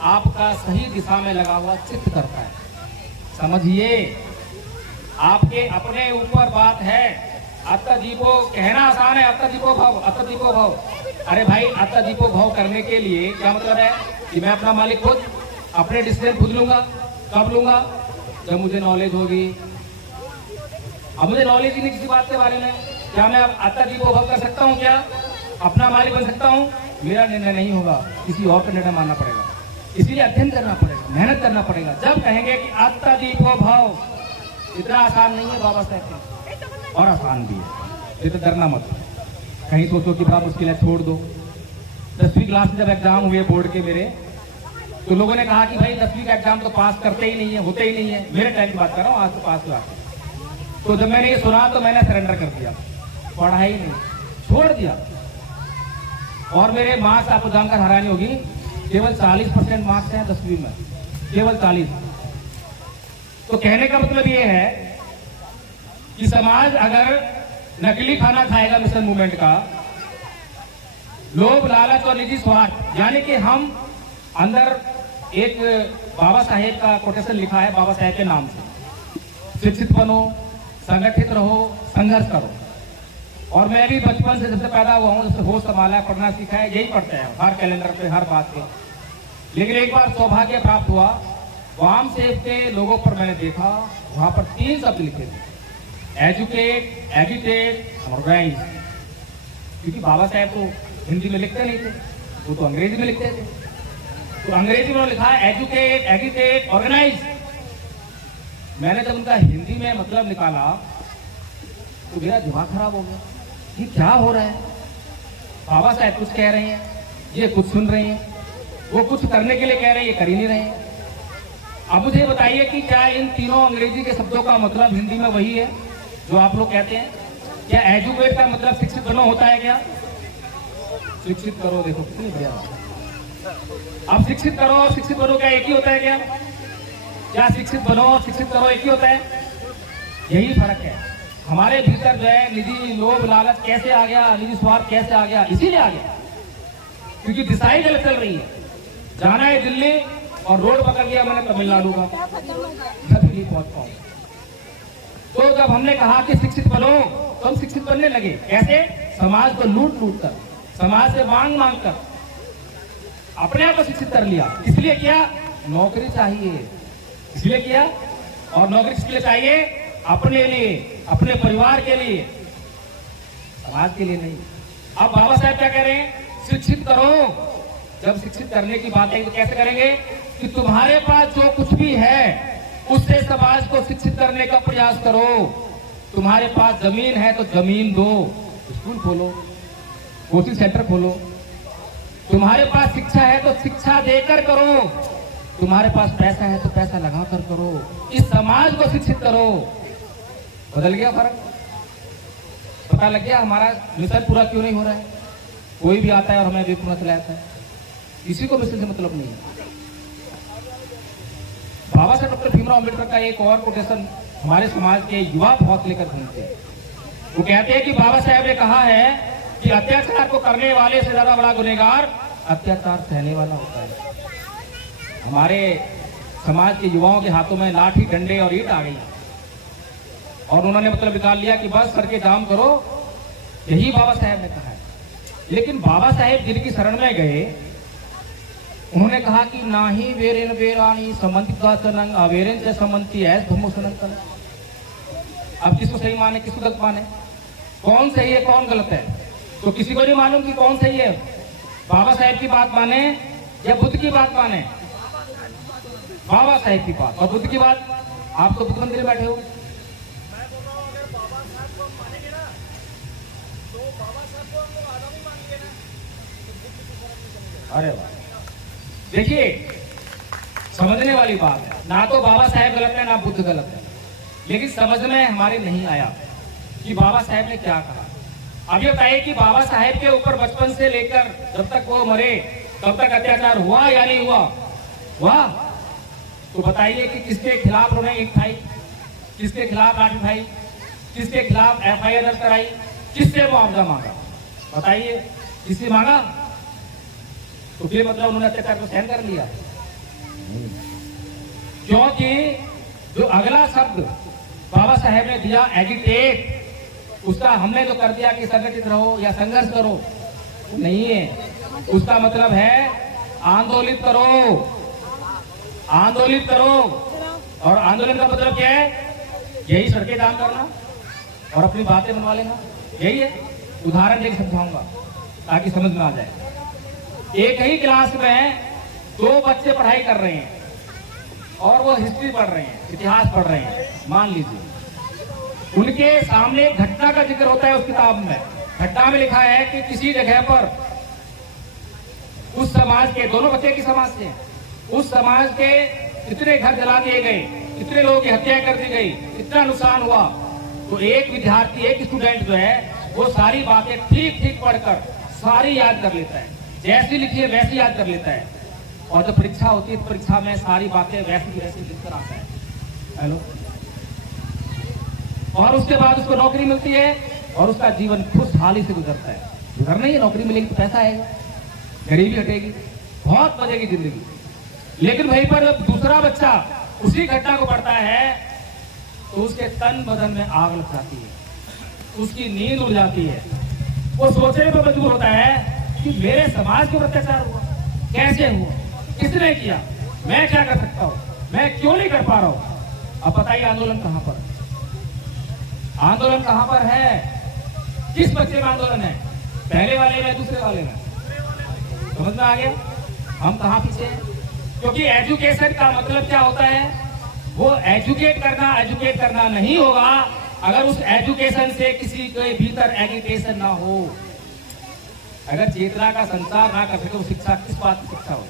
आपका सही दिशा में लगा हुआ चित्त करता है। समझिए, आपके अपने ऊपर बात है। अत्तदीपो कहना आसान है, अत्तदीपो भाव। अरे भाई, अत्तदीपो भाव करने के लिए क्या मतलब है कि मैं अपना मालिक खुद, अपने डिसीजन खुद लूंगा। कब लूंगा? जब मुझे नॉलेज होगी। अब मुझे नॉलेज ही नहीं किसी बात के बारे में, क्या मैं अब अत्तदीपो भाव कर सकता हूँ? क्या अपना मालिक बन सकता हूँ? मेरा निर्णय नहीं होगा, किसी और का निर्णय मानना पड़ेगा। इसीलिए अध्ययन करना पड़ेगा, मेहनत करना पड़ेगा। जब कहेंगे कि अत्तदीपो भाव, इतना आसान नहीं है बाबा साहब के, और आसान भी है। ये तो डरना मत, कहीं सोचो कि बड़ा मुश्किल है, छोड़ दो। 10वीं क्लास में जब एग्जाम हुए बोर्ड के मेरे, तो लोगों ने कहा कि भाई 10वीं का एग्जाम तो पास करते ही नहीं है, होते ही नहीं है। मेरे टाइम की बात कर रहा हूँ, आज तो पास हुआ। तो जब मैंने ये सुना तो मैंने सरेंडर कर दिया, पढ़ा ही नहीं, छोड़ दिया। और मेरे मार्क्स आपको जानकर हैरानी होगी, केवल 40% मार्क्स हैं 10वीं में, केवल 40। तो कहने का मतलब ये है कि समाज अगर नकली खाना खाएगा मिशन मूवमेंट का, लोभ, लालच और निजी स्वार्थ, यानी कि हम अंदर एक बाबा साहेब का कोटेशन लिखा है बाबा साहेब के नाम से, शिक्षित बनो, संगठित रहो, संघर्ष करो। और मैं भी बचपन से जब से पैदा हुआ हूँ, जब से होश संभाला है, पढ़ना सीखा है, यही पढ़ते हैं हर कैलेंडर पे, हर बात पे। लेकिन एक बार सौभाग्य प्राप्त हुआ, वाम सेब के लोगों पर मैंने देखा, वहां पर 3 शब्द लिखे थे, एजुकेट, एजिटेट, ऑर्गेनाइज। क्योंकि बाबा साहेब तो हिंदी में लिखते नहीं थे, वो तो अंग्रेजी में लिखते थे। तो अंग्रेजी में लिखा है एजुकेट, एजिटेट, ऑर्गेनाइज। मैंने जब उनका हिंदी में मतलब निकाला तो मेरा दिमाग खराब हो गया, ये क्या हो रहा है? बाबा साहब कुछ कह रहे हैं, ये कुछ सुन रहे हैं, वो कुछ करने के लिए कह रहे हैं, ये कर ही नहीं रहे हैं। अब मुझे बताइए कि क्या इन तीनों अंग्रेजी के शब्दों का मतलब हिंदी में वही है जो आप लोग कहते हैं? क्या एजुकेट का मतलब शिक्षित बनो होता है क्या? शिक्षित करो, देखो कितनी बढ़िया। अब शिक्षित करो और शिक्षित बनो क्या एक ही होता है क्या? क्या शिक्षित बनो और शिक्षित करो एक ही होता है? यही फर्क है। हमारे भीतर जो है निजी लोभ लालच कैसे आ गया, निजी स्वार्थ कैसे आ गया? इसीलिए आ गया क्योंकि दिशाएं गलत चल रही है। जाना है दिल्ली और रोड पकड़ लिया मैंने तमिलनाडु का, दिल्ली पहुंच पाऊं। तो जब हमने कहा कि शिक्षित बनो तो हम शिक्षित बनने लगे। कैसे? समाज को लूट लूट कर, समाज से मांग मांग कर अपने आप को शिक्षित कर लिया। इसलिए किया, नौकरी चाहिए, इसलिए किया। और नौकरी किसके चाहिए? अपने लिए, अपने परिवार के लिए, समाज के लिए नहीं। अब बाबा साहब क्या कह रहे हैं? शिक्षित करो। जब शिक्षित करने की बात है तो कैसे करेंगे? कि तुम्हारे पास जो कुछ भी है उससे समाज को शिक्षित करने का प्रयास करो। तुम्हारे पास जमीन है तो जमीन दो, स्कूल खोलो, कोचिंग सेंटर खोलो। तुम्हारे पास शिक्षा है तो शिक्षा देकर करो। तुम्हारे पास पैसा है तो पैसा लगाकर करो। इस समाज को शिक्षित करो। बदल गया फर्क? पता लग गया हमारा मिशन पूरा क्यों नहीं हो रहा है? कोई भी आता है और हमें बेवकूफ चला जाता है, किसी को मिशन से मतलब नहीं है। बाबा साहब डॉक्टर भीमराव अम्बेडकर का एक और कोटेशन हमारे समाज के युवा बहुत लेकर घूमते हैं। वो कहते हैं कि बाबा साहब ने कहा है कि अत्याचार को करने वाले से ज्यादा बड़ा गुनहगार अत्याचार सहने वाला होता है। हमारे समाज के युवाओं के हाथों में लाठी, डंडे और ईंट आ गई और उन्होंने मतलब निकाल लिया कि बस करके जाम करो, यही बाबा साहब ने कहा है। लेकिन बाबा साहब जिनकी शरण में गए, उन्होंने कहा कि ना ही वेरेन वेरानी समंत का चलन अवेरेन से समंती है धुमोसनंतन। अब किसको सही माने, किसको गलत माने? कौन सही है, कौन गलत है? तो किसी को नहीं मालूम कि कौन सही है। बाबा साहब की बात माने या बुद्ध की बात माने? बाबा साहब की बात। और बुद्ध की बात? आप तो बुद्ध मंदिर में बैठे हो। मैं बोल रहा हूं अगर बाबा साहब को हम मानेंगे ना तो बाबा साहब को हम लोग आदम ही मान लिए ना, तो बुद्ध की शरण में चले जाए। अरे वाह, देखिए समझने वाली बात है। ना तो बाबा साहब गलत है ना बुद्ध गलत है, लेकिन समझ में हमारे नहीं आया कि बाबा साहब ने क्या कहा। अब ये बताइए कि बाबा साहब के ऊपर बचपन से लेकर जब तक वो मरे तब तक अत्याचार हुआ या नहीं हुआ? हुआ। तो बताइए कि किसके खिलाफ उन्होंने ईंट उठाई, किसके खिलाफ लाठी उठाई, किसके खिलाफ FIR दर्ज कराई, किससे मुआवजा मांगा? बताइए, किससे मांगा? तो फिर मतलब उन्होंने अत्याचार को सहन कर लिया? क्योंकि जो अगला शब्द बाबा साहब ने दिया एजिटेट, उसका हमने जो कर दिया कि संगठित रहो या संघर्ष करो, नहीं है। उसका मतलब है आंदोलित करो, आंदोलित करो। और आंदोलन का मतलब क्या है? यही सड़कें जाम करना और अपनी बातें बनवा लेना, यही है। उदाहरण देकर समझाऊंगा ताकि समझ में आ जाए। एक ही क्लास में 2 बच्चे पढ़ाई कर रहे हैं और वो हिस्ट्री पढ़ रहे हैं, इतिहास पढ़ रहे हैं। मान लीजिए उनके सामने एक घटना का जिक्र होता है उस किताब में। घटना में लिखा है कि किसी जगह पर उस समाज के, दोनों बच्चे की समाज से, उस समाज के कितने घर जला दिए गए, कितने लोगों की हत्या कर दी गई, कितना नुकसान हुआ। तो एक विद्यार्थी, एक स्टूडेंट जो है वो सारी बातें ठीक ठीक पढ़कर सारी याद कर लेता है, जैसी लिखी है वैसी याद कर लेता है। और जब परीक्षा होती है तो परीक्षा में सारी बातें वैसी की वैसी लिखकर आता है। हेलो। और उसके बाद उसको नौकरी मिलती है और उसका जीवन खुशहाली से गुजरता है। गुजरना ही है, नौकरी मिलेगी तो पैसा आएगा, गरीबी हटेगी, बहुत मजेगी जिंदगी। लेकिन वहीं पर जब दूसरा बच्चा उसी घटना को पढ़ता है तो उसके तन बदन में आग लग जाती है, उसकी नींद उड़ जाती है। वो सोचने पर मजबूर होता है कि मेरे समाज के ऊपर अत्याचार हुआ, कैसे हुआ, किसने किया, मैं क्या कर सकता हूँ, मैं क्यों नहीं कर पा रहा हूँ। अब बताइए आंदोलन कहां पर, आंदोलन कहां पर है, किस बच्चे में आंदोलन है, पहले वाले में, दूसरे वाले में? समझ में आ गया हम कहां पीछे हैं? क्योंकि एजुकेशन का मतलब क्या होता है, वो एजुकेट करना नहीं होगा अगर उस एजुकेशन से किसी के भीतर एजुकेशन ना हो। अगर चेतना का संचार ना कर सके तो शिक्षा किस बात की शिक्षा हो?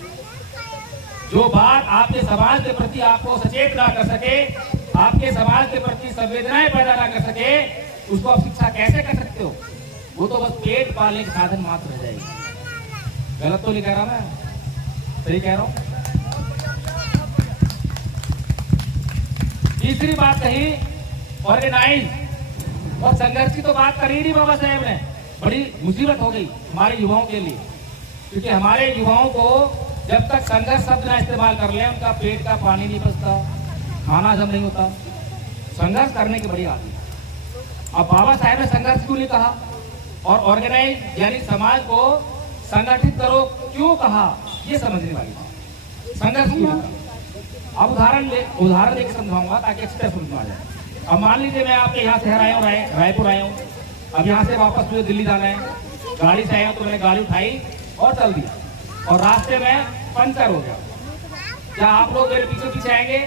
जो बात आपके समाज के प्रति आपको सचेत ना कर सके, आपके समाज के प्रति संवेदनाएं पैदा ना कर सके, उसको आप शिक्षा कैसे कर सकते हो? वो तो बस पेट पालने के साधन मात्र रह जाएगी। गलत तो नहीं कह रहा मैं, सही कह रहा हूं। तीसरी बात कही ऑर्गेनाइज और संघर्ष की तो बात करी नहीं बाबा साहेब ने। बड़ी मुसीबत हो गई हमारे युवाओं के लिए, क्योंकि हमारे युवाओं को जब तक संघर्ष शब्द ना इस्तेमाल कर ले उनका पेट का पानी नहीं पचता, खाना हजम नहीं होता। संघर्ष करने की बड़ी आदत है। अब बाबा साहेब ने संघर्ष क्यों नहीं कहा और ऑर्गेनाइज यानी समाज को संगठित करो क्यों कहा, ये समझने वाली बात। संघर्ष क्यों नहीं कहा? अब उदाहरण देकर समझाऊंगा ताकि अच्छी तरह समझ में आ जाए। अब मान लीजिए मैं आपके यहाँ शहर आया हूँ, रायपुर आया हूँ, अब यहाँ से वापस मुझे दिल्ली जाना है, गाड़ी से आया हूँ तो मैंने गाड़ी उठाई और चल दिया और रास्ते में पंचर हो गया। क्या आप लोग मेरे पीछे पीछे आएंगे?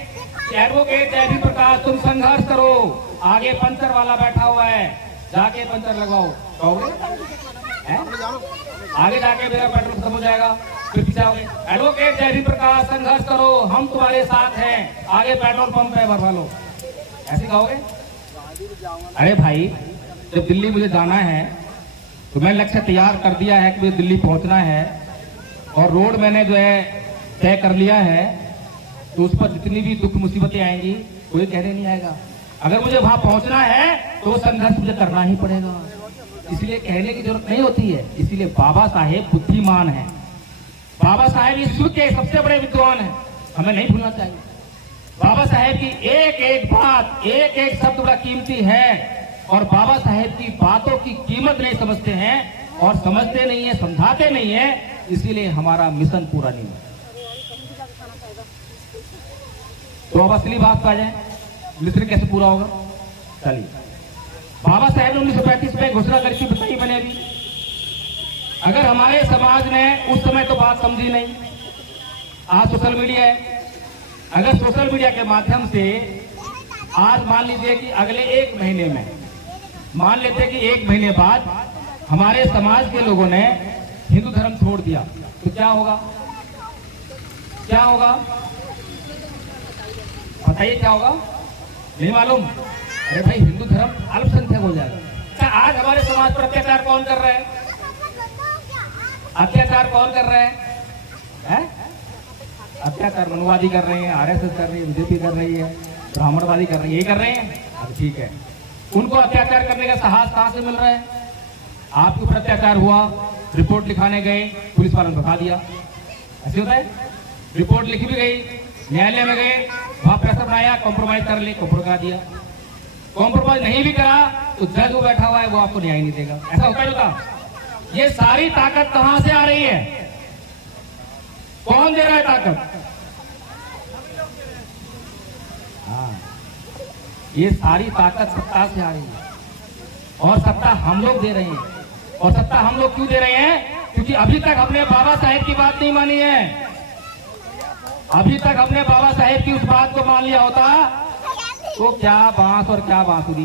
एडवोकेट जयवी प्रकाश तुम संघर्ष करो, आगे पंचर वाला बैठा हुआ है, जाके पंचर लगाओ, कहोगे? आगे जाके मेरा पेट्रोल खत्म हो जाएगा, फिर पीछे आओगे, एडवोकेट जयवी प्रकाश संघर्ष करो, हम तुम्हारे साथ हैं, आगे पेट्रोल पंप है भरवा लो, ऐसे कहोगे? अरे भाई, जब दिल्ली मुझे जाना है तो मैं लक्ष्य तैयार कर दिया है कि मुझे दिल्ली पहुंचना है और रोड मैंने जो है तय कर लिया है, तो उस पर जितनी भी दुख मुसीबतें आएंगी कोई कहने नहीं आएगा। अगर मुझे वहां पहुंचना है तो संघर्ष मुझे करना ही पड़ेगा, इसलिए कहने की जरूरत नहीं होती है। इसीलिए बाबा साहेब बुद्धिमान है, बाबा साहेब इस युग के सबसे बड़े विद्वान हैं, हमें नहीं भूलना चाहिए। बाबा साहेब की एक एक बात, एक एक शब्द बड़ा कीमती है और बाबा साहेब की बातों की कीमत नहीं समझते हैं और समझते नहीं है, समझाते नहीं है, इसीलिए हमारा मिशन पूरा नहीं है। तो अब असली बात आ जाए, मिशन कैसे पूरा होगा? चलिए, बाबा साहेब ने 1935 में घोषणा करके बताई मैंने अभी। अगर हमारे समाज ने उस समय तो बात समझी नहीं, आज सोशल मीडिया है, अगर सोशल मीडिया के माध्यम से आज मान लीजिए कि अगले एक महीने में, मान लेते कि एक महीने बाद हमारे समाज के लोगों ने हिंदू धर्म छोड़ दिया तो क्या होगा? क्या होगा बताइए, क्या होगा? नहीं मालूम? अरे भाई, हिंदू धर्म अल्पसंख्यक हो जाएगा। अच्छा, आज हमारे समाज पर अत्याचार कौन कर रहा है? अत्याचार कौन कर रहा है? अत्याचार मनुवादी कर रहे हैं, आरएसएस कर रही है, बीजेपी कर रही है, ब्राह्मणवादी कर रही है, यही कर रहे हैं। अब ठीक है, उनको अत्याचार करने का साहस कहां से मिल रहा है? आपके ऊपर अत्याचार हुआ, रिपोर्ट लिखाने गए, पुलिस वालों ने बता दिया, ऐसे होता है। रिपोर्ट लिखी भी गई, न्यायालय में गए, वहां प्रेशर बनाया, कॉम्प्रोमाइज कर ले, कॉम्प्रोमाइज करा दिया। कॉम्प्रोमाइज नहीं भी करा तो जज वो बैठा हुआ है, वो आपको न्याय नहीं देगा। ऐसा होता है। ये सारी ताकत कहां से आ रही है? कौन दे रहा है ताकत? हाँ, ये सारी ताकत सत्ता से आ रही है और सत्ता हम लोग दे रहे हैं। और सत्ता हम लोग क्यों दे रहे हैं? क्योंकि अभी तक हमने बाबा साहेब की बात नहीं मानी है। अभी तक हमने बाबा साहेब की उस बात को मान लिया होता तो क्या बांस और क्या बांसुरी,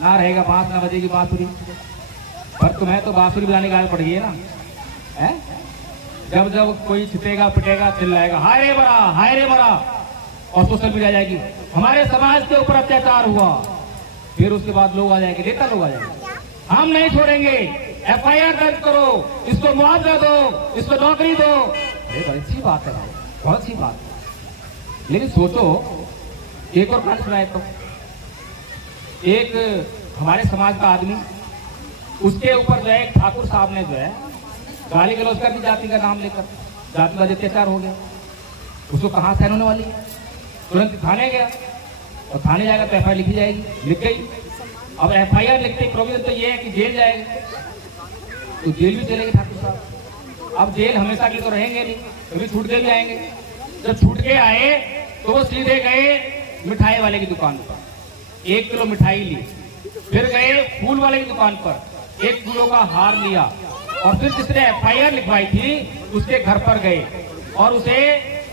ना रहेगा बांस ना बजेगी बांसुरी। पर तुम्हें तो बांसुरी बजाने की आदत पड़ गई है ना, है? जब जब कोई छिपेगा पिटेगा चिल्लाएगा हाय रे बड़ा, हाय रे बड़ा, और सोशल मीडिया जाएगी हमारे समाज के ऊपर अत्याचार हुआ, फिर उसके बाद लोग आ जाएंगे, नेता लोग आ जाएंगे, हम नहीं छोड़ेंगे, एफआईआर दर्ज करो, इसको मुआवजा दो, इसको नौकरी दो। अरे अच्छी बात है भाई, बहुत अच्छी बात है। लेकिन सोचो, एक और कहानी सुनाए तो, एक हमारे समाज का आदमी, उसके ऊपर जो है ठाकुर साहब ने जो है गाली गलौज कर दी जाति का नाम लेकर, जाति का अत्याचार हो गया, उसको कहां सहन होने वाली है? तुरंत थाने गया और थाने जाएगा तो एफआईआर लिखी जाएगी, लिख गई। अब FIR लिखते ही प्रोविजन तो ये है कि जेल जाएगा, तो जेल भी चलेगी ठाकुर साहब। अब जेल हमेशा के तो रहेंगे नहीं, कभी छूट के भी आएंगे। जब छूट के आए तो वो सीधे गए मिठाई वाले की दुकान पर, 1 किलो मिठाई ली। फिर गए फूल वाले की दुकान पर, 1 किलो का हार लिया। और फिर जिसने FIR लिखवाई थी उसके घर पर गए और उसे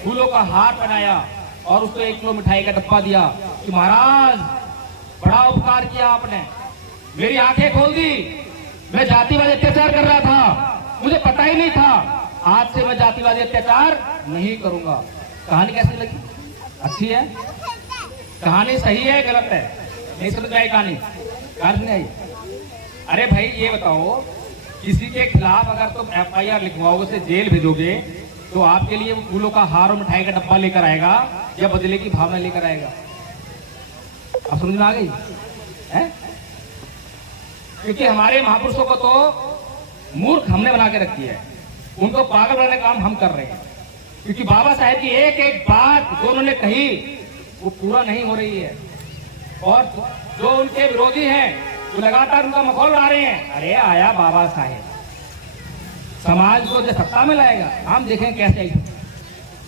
फूलों का हार बनाया और उसको 1 किलो मिठाई का डब्बा दिया कि महाराज बड़ा उपकार किया आपने, मेरी आंखें खोल दी। मैं जातिवादी अत्याचार कर रहा था, मुझे पता ही नहीं था, आज से मैं जातिवादी अत्याचार नहीं करूंगा। कहानी कैसी लगी? अच्छी है? कहानी सही है गलत है? नहीं समझ में आई कहानी? नहीं आई? अरे भाई ये बताओ, किसी के खिलाफ अगर तुम FIR लिखवाओगे, उसे जेल भेजोगे, तो आपके लिए वो फूलों का हार और मिठाई का डब्बा लेकर आएगा या बदले की भावना लेकर आएगा? अब समझ में आ गई है? क्योंकि हमारे महापुरुषों को तो मूर्ख हमने बना के रखी है, उनको पागल बनाने का काम हम कर रहे हैं। क्योंकि बाबा साहेब की एक एक बात जो उन्होंने कही वो पूरा नहीं हो रही है, और जो उनके विरोधी हैं वो लगातार उनका मखौल उड़ा रहे हैं। अरे आया बाबा साहेब, समाज को जो सत्ता में लाएगा, हम देखें कैसे आएगी,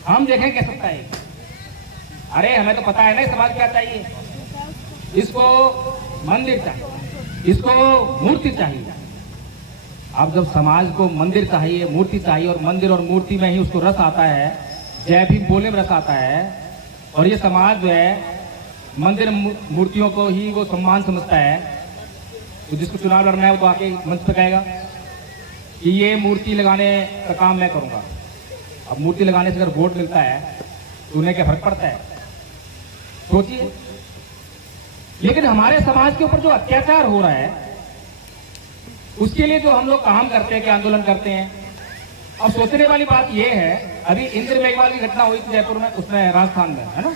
हम देखें कैसे सत्ता आएगी। अरे हमें तो पता है ना समाज क्या चाहिए, इसको मंदिर चाहिए, इसको मूर्ति चाहिए। अब जब समाज को मंदिर चाहिए, मूर्ति चाहिए, और मंदिर और मूर्ति में ही उसको रस आता है, जय भीम बोलने में रस आता है, और ये समाज जो है मंदिर मूर्तियों को ही वो सम्मान समझता है, तो जिसको चुनाव लड़ना है वो तो आके मंच पे कहेगा कि ये मूर्ति लगाने का काम मैं करूंगा। अब मूर्ति लगाने से अगर वोट मिलता है तो उन्हें क्या फर्क पड़ता है? सोचिए। लेकिन हमारे समाज के ऊपर जो अत्याचार हो रहा है उसके लिए जो हम लोग काम करते हैं, क्या आंदोलन करते हैं। अब सोचने वाली बात यह है, अभी इंद्र मेघवाल की घटना हुई थी जयपुर में, उसमें राजस्थान में, है ना,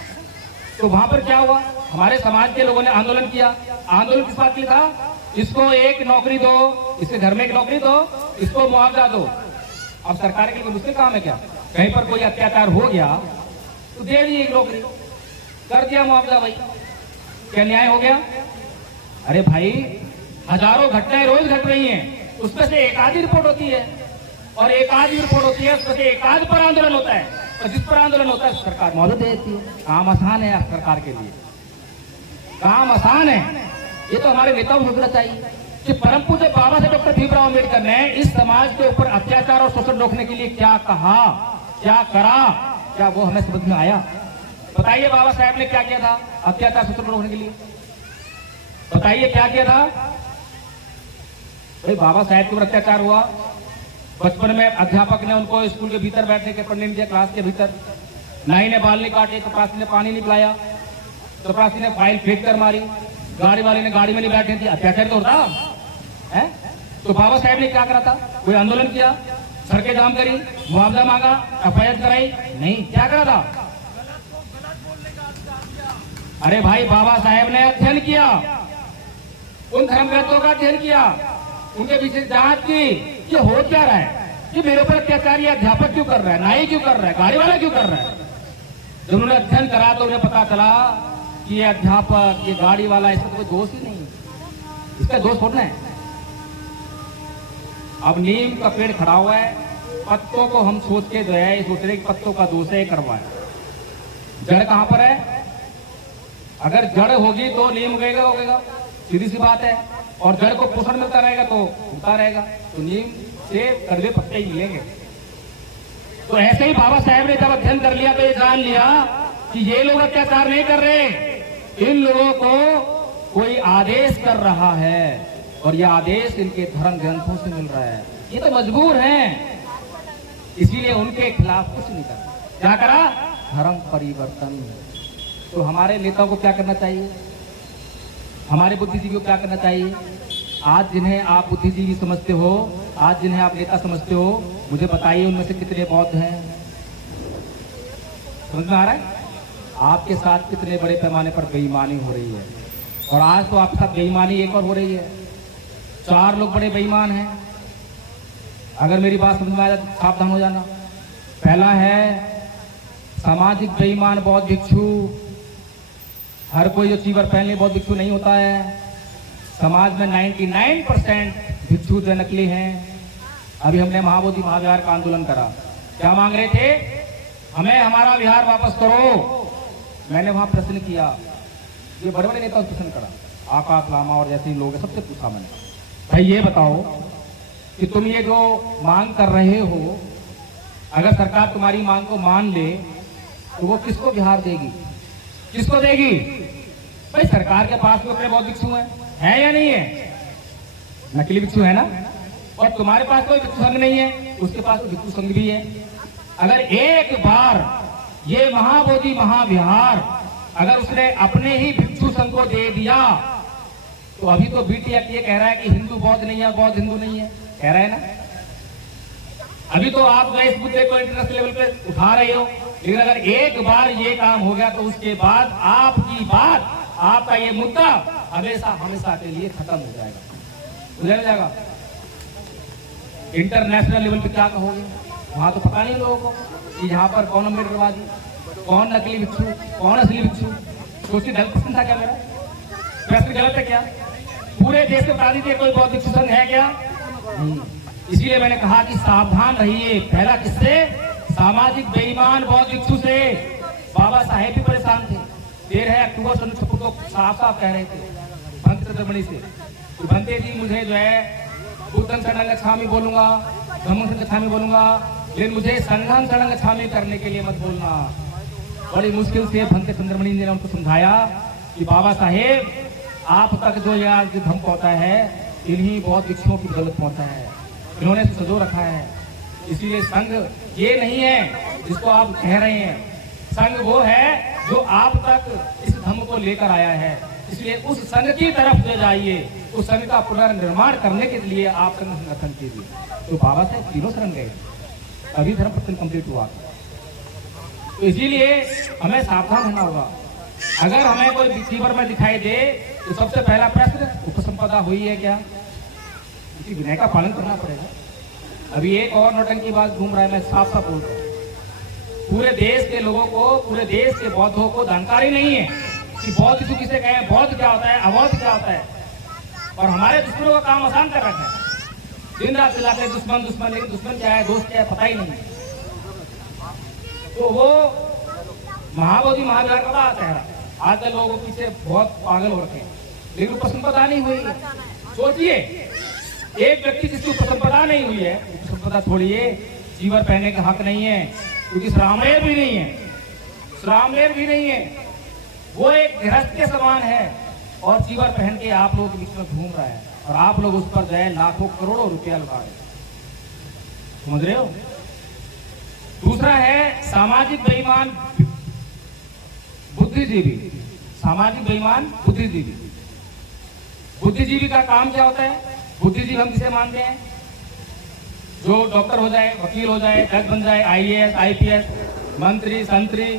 तो वहां पर क्या हुआ, हमारे समाज के लोगों ने आंदोलन किया। आंदोलन किस बात के लिए था? इसको एक नौकरी दो, इसके घर में एक नौकरी दो, इसको मुआवजा दो। अब सरकार के लिए मुश्किल काम है क्या? कहीं पर कोई अत्याचार हो गया तो दे दी एक नौकरी, कर दिया मुआवजा, भाई क्या न्याय हो गया? अरे भाई हजारों घटनाएं रोज घट रही हैं, उसमें से एक आधी रिपोर्ट होती है, और एक आधी रिपोर्ट होती है, उसमें से एक आध पर आंदोलन होता है, और जिस पर आंदोलन होता है सरकार मौजूद देती है। काम आसान है सरकार के लिए, काम आसान है। ये तो हमारे नेताओं को सोचना चाहिए कि परम पूज्य बाबा साहेब डॉक्टर भीमराव अम्बेडकर ने इस समाज के ऊपर अत्याचार और शोषण रोकने के लिए क्या कहा, क्या करा, क्या वो हमें समझ में आया? बताइए बाबा साहेब ने क्या किया था अत्याचार शोषण रोकने के लिए? बताइए क्या किया था? भाई बाबा साहेब के ऊपर अत्याचार हुआ, बचपन में अध्यापक ने उनको स्कूल के भीतर बैठने के पढ़ने नहीं दिया, क्लास के भीतर। नाई ने बाल नहीं काटे, चपरासी ने पानी नहीं पिलाया, चपरासी ने फाइल फेंक कर मारी, गाड़ी वाले ने गाड़ी में नहीं बैठने दी। अत्याचार तो होता है। तो बाबा साहेब ने क्या करा था? कोई आंदोलन किया, सड़कें जाम करी, मुआवजा मांगा, FIR कराई? नहीं, क्या करा था? अरे भाई बाबा साहेब ने अध्ययन किया, उन धर्मग्रंथों का अध्ययन किया, उनके पीछे जांच की कि हो क्या रहा है, कि मेरे ऊपर अत्याचार ये अध्यापक क्यों कर रहा है, नाई क्यों कर रहा है, गाड़ी वाला क्यों कर रहा है। जब उन्होंने अध्ययन करा तो उन्हें पता चला कि ये अध्यापक, ये गाड़ी वाला, इसका तो कोई दोष ही नहीं, इसका दोष थोड़ा है। अब नीम का पेड़ खड़ा हुआ है, पत्तों को हम सोच के जो है सोच रहे कि पत्तों का दोष है, करवाए। जड़ कहां पर है? अगर जड़ होगी तो नीम उगेगा, सीधी सी बात है। और जड़ को पोषण मिलता रहेगा तो उगता रहेगा, तो नीम से कड़वे पत्ते ही मिलेंगे। तो ऐसे ही बाबा साहेब ने जब अध्ययन कर लिया तो ये जान लिया कि ये लोग अत्याचार नहीं कर रहे, इन लोगों को कोई आदेश कर रहा है, और ये आदेश इनके धर्म ग्रंथों से मिल रहा है। ये तो मजबूर हैं, इसीलिए उनके खिलाफ कुछ नहीं करा। क्या करा? धर्म परिवर्तन। तो हमारे नेताओं को क्या करना चाहिए? हमारे बुद्धिजीवियों को क्या करना चाहिए? आज जिन्हें आप बुद्धिजीवी समझते हो, आज जिन्हें आप नेता समझते हो, मुझे बताइए उनमें से कितने बौद्ध हैं? समझ में आ रहा है? आपके साथ कितने बड़े पैमाने पर बेईमानी हो रही है, और आज तो आपके साथ बेईमानी एक और हो रही है। 4 लोग बड़े बेईमान हैं। अगर मेरी बात समझ में आए तो सावधान हो जाना। पहला है सामाजिक बेईमान बौद्ध भिक्षु। हर कोई जो चीवर पहन ले बौद्ध भिक्षु नहीं होता है। समाज में 99% भिक्षु जो नकली हैं। अभी हमने महाबोधि महाविहार का आंदोलन करा, क्या मांग रहे थे? हमें हमारा विहार वापस करो। मैंने वहां प्रश्न किया, ये बड़े बड़े नेताओं से प्रश्न करा, आकाश लामा और जैसे लोग हैं, सबसे पूछा मैंने, भाई ये बताओ कि तुम ये जो मांग कर रहे हो, अगर सरकार तुम्हारी मांग को मान ले तो वो किसको विहार देगी, किसको देगी? भाई सरकार के पास तो अपने बहुत भिक्षु हैं या नहीं है? नकली भिक्षु है ना। और तुम्हारे पास कोई भिक्षु संघ नहीं है, उसके पास तो भिक्षु संघ भी है। अगर एक बार ये महाबोधि महाविहार अगर उसने अपने ही भिक्षु संघ को दे दिया, तो अभी तो बीटीएक ये कह रहा है कि हिंदू बौद्ध नहीं है, बौद्ध हिंदू नहीं है, कह रहा है ना। अभी तो आप इस मुद्दे को इंटरनेशनल लेवल पे उठा रहे हो, लेकिन अगर एक बार ये काम हो गया तो उसके बाद आपकी बात, आपका ये मुद्दा हमेशा हमेशा के लिए खत्म हो जाएगा, गुजर जाएगा। इंटरनेशनल लेवल पे क्या कहोगे? वहां तो पता नहीं लोगों को कि यहाँ पर कौन अम्बेडकरवादी, कौन नकली भिक्षु, कौन असली भिक्षु। सोचिए, गलत प्रश्न था क्या मेरा? प्रश्न गलत है क्या? पूरे देश में बता दीजिए कोई बौद्ध भिक्षु संघ है क्या? नहीं। इसीलिए मैंने कहा कि सावधान रहिए। पहला किससे? सामाजिक बेईमान बौद्ध भिक्षु से। बाबा साहेब भी परेशान थे। 13 अक्टूबर 1956 को साफ साफ कह रहे थे भंते चंद्रमणि से, भंते जी मुझे जो है बुद्धं शरणं गच्छामि बोलूंगा, धम्मं शरणं गच्छामि बोलूंगा, लेकिन मुझे संघं शरणं गच्छामि करने के लिए मत बोलना। बड़ी मुश्किल से भंते चंद्रमणि ने उनको समझाया कि बाबा साहेब आप तक जो यहाँ जो धम्म पहुंचा है, इन्हीं बौद्ध भिक्षुओं की बदौलत पहुंचा है, इन्होंने सजो रखा है। इसीलिए संघ ये नहीं है जिसको आप कह रहे हैं, संघ वो है जो आप तक इस धम्म को लेकर आया है। इसलिए उस संघ की तरफ ले जाइए, उस संघ का पुनर्निर्माण करने के लिए आप संघ संगठन कीजिए। तो बाबा साहेब तीनों शरण गए, अभी धर्म प्रचलन कंप्लीट हुआ। तो इसीलिए हमें सावधान रहना होगा। अगर हमें कोई रिसीवर में दिखाई दे तो सबसे पहला प्रश्न, उपसंपदा हुई है क्या? इसी विनय का पालन करना पड़ेगा। अभी एक और नौटंकी बात घूम रहा है, मैं साफ साफ बोलता हूँ, पूरे देश के लोगों को, पूरे देश के बौद्धों को जानकारी नहीं है कि बौद्ध भिक्षु किसे कहें, बौद्ध क्या होता है, अबौद्ध क्या होता है। और हमारे दुश्मनों का काम आसान कर रखा है, दिन रात चिल्लाते हैं दुश्मन दुश्मन, लेकिन दुश्मन क्या है, दोस्त क्या है, पता ही नहीं। तो वो महाबोधि महाविहार का बात है। आजकल लोगों के पीछे बहुत पागल हो रखे हैं, लेकिन उपसंपदा नहीं हुई। सोचिए, एक व्यक्ति जिसकी उपसंपदा नहीं हुई है, उपसंपदा छोड़िए, चीवर पहनने का हक नहीं है, क्योंकि श्रामलेर भी नहीं है, श्रामलेर भी नहीं है, वो एक गृहस्थ के समान है और चीवर पहन के आप लोगों के बीच में घूम रहा है, और आप लोग उस पर जो है लाखों करोड़ों रुपया लगा रहे, समझ रहे हो। दूसरा है सामाजिक बेईमान बुद्धिजीवी, सामाजिक बेईमान बुद्धिजीवी। बुद्धिजीवी का काम क्या होता है? बुद्धिजीवी हम किसे मानते हैं? जो डॉक्टर हो जाए, वकील हो जाए, जज बन जाए, IAS IPS, मंत्री संतरी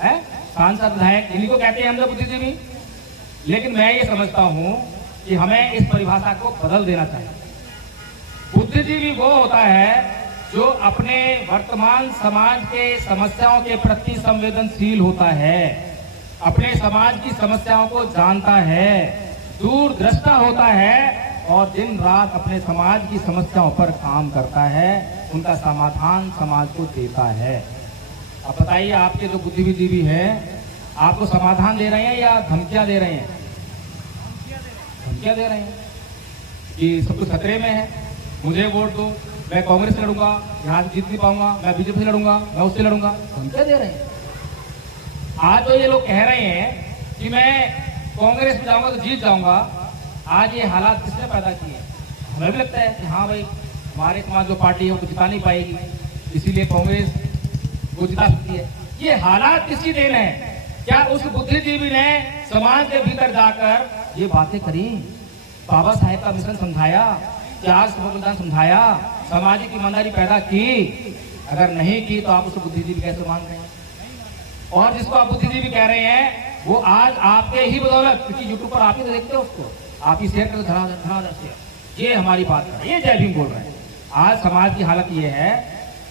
है, सांसद विधायक, इन्हीं को कहते हैं हम लोग बुद्धिजीवी। लेकिन मैं ये समझता हूं कि हमें इस परिभाषा को बदल देना चाहिए। बुद्धिजीवी वो होता है जो अपने वर्तमान समाज के समस्याओं के प्रति संवेदनशील होता है, अपने समाज की समस्याओं को जानता है, दूरदृष्टा होता है और दिन रात अपने समाज की समस्याओं पर काम करता है, उनका समाधान समाज को देता है। अब बताइए, आपके जो बुद्धिजीवी हैं आपको समाधान दे रहे हैं या धमकियां दे रहे हैं? धमकियां दे रहे हैं कि सब कुछ खतरे में है, मुझे वोट दो, मैं कांग्रेस से लड़ूंगा, यहाँ से जीत नहीं पाऊंगा, मैं बीजेपी से लड़ूंगा, मैं उससे लड़ूंगा, धमकियां दे रहे हैं। आज तो ये लोग कह रहे हैं कि मैं कांग्रेस में जाऊंगा तो जीत जाऊंगा। आज ये हालात किसने पैदा किए? हमें भी लगता है कि हाँ भाई, हमारे समाज जो पार्टी है वो जिता नहीं पाएगी, इसीलिए कांग्रेस वो जिता सकती है। ये हालात किसकी देन है? क्या उस बुद्धिजीवी ने समाज के भीतर जाकर ये बातें करी, बाबा साहेब का मिशन समझाया, त्याग बलिदान समझाया, सामाजिक ईमानदारी पैदा की? अगर नहीं की तो आप उसको बुद्धिजीवी कैसे मान रहे हैं? और जिसको आप बुद्धिजीवी कह रहे हैं वो आज आपके ही बदौलत, क्योंकि यूट्यूब पर आप ही तो देखते हो उसको, आप ही शेयर कर धनाधन शेयर, ये हमारी बात है, ये जय भीम बोल रहे हैं। आज समाज की हालत ये है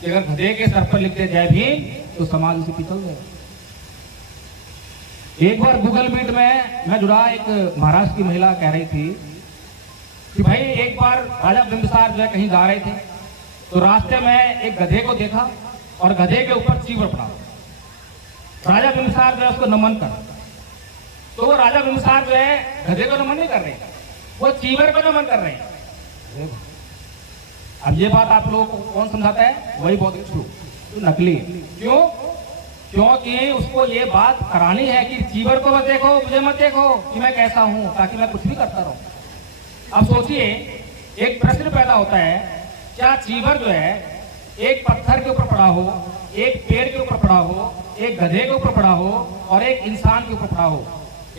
कि अगर गधे के सर पर लिखते जय भीम तो समाज उसे पिछल गए। एक बार गूगल मीट में मैं जुड़ा, एक महाराष्ट्र की महिला कह रही थी कि भाई एक बार राजा बिंबिसार जो है कहीं जा रहे थे, तो रास्ते में एक गधे को देखा और गधे के ऊपर चीवर पड़ा। राजा बिंबिसार जो है उसको नमन कर, तो वो राजा बिंबिसार जो है गधे को नमन नहीं कर रहे, वो चीवर को नमन कर रहे हैं। अब ये बात आप लोगों को कौन समझाता है? वही बहुत तो नकली है। क्यों? क्योंकि उसको ये बात करानी है कि चीवर को मत देखो, मुझे मत देखो कि मैं कैसा हूं, ताकि मैं कुछ भी करता रहूं। अब सोचिए, एक प्रश्न पैदा होता है, क्या चीवर जो है एक पत्थर के ऊपर पड़ा हो, एक पेड़ के ऊपर पड़ा हो, एक गधे के ऊपर पड़ा हो और एक इंसान के ऊपर पड़ा हो,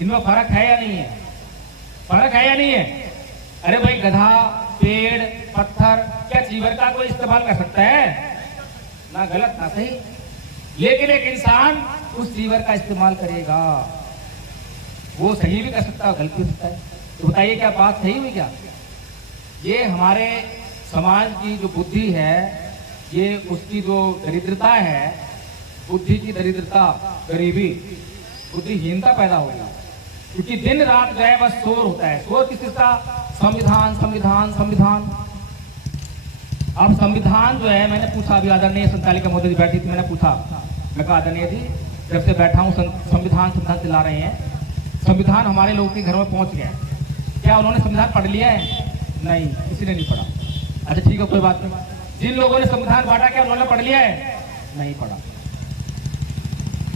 इनमें फर्क है या नहीं है? फर्क है या नहीं है? अरे भाई, गधा, पेड़, पत्थर, क्या चीवर का कोई इस्तेमाल कर सकता है? ना गलत ना सही। लेकिन एक इंसान उस चीवर का इस्तेमाल करेगा, वो सही भी कर सकता है, गलत भी कर सकता है। तो बताइए, क्या बात सही हुई क्या? ये हमारे समाज की जो बुद्धि है, ये उसकी जो दरिद्रता है, बुद्धि की दरिद्रता, गरीबी, बुद्धिहीनता पैदा हो गई। क्योंकि दिन रात जो है बस शोर होता है। शोर किसका? संविधान, संविधान, संविधान। अब संविधान जो है, मैंने पूछा, अभी आदरणीय संचालिका महोदय जी बैठी थी, मैंने पूछा, मैं कहा आदरणीय जी, जब से बैठा हूँ संविधान संविधान चिल्ला रहे हैं, संविधान हमारे लोगों के घर में पहुंच गया, क्या उन्होंने संविधान पढ़ लिया है? नहीं, किसी ने नहीं पढ़ा। अच्छा ठीक है, कोई बात नहीं। जिन लोगों ने संविधान बांटा, क्या उन्होंने पढ़ लिया है? नहीं पढ़ा।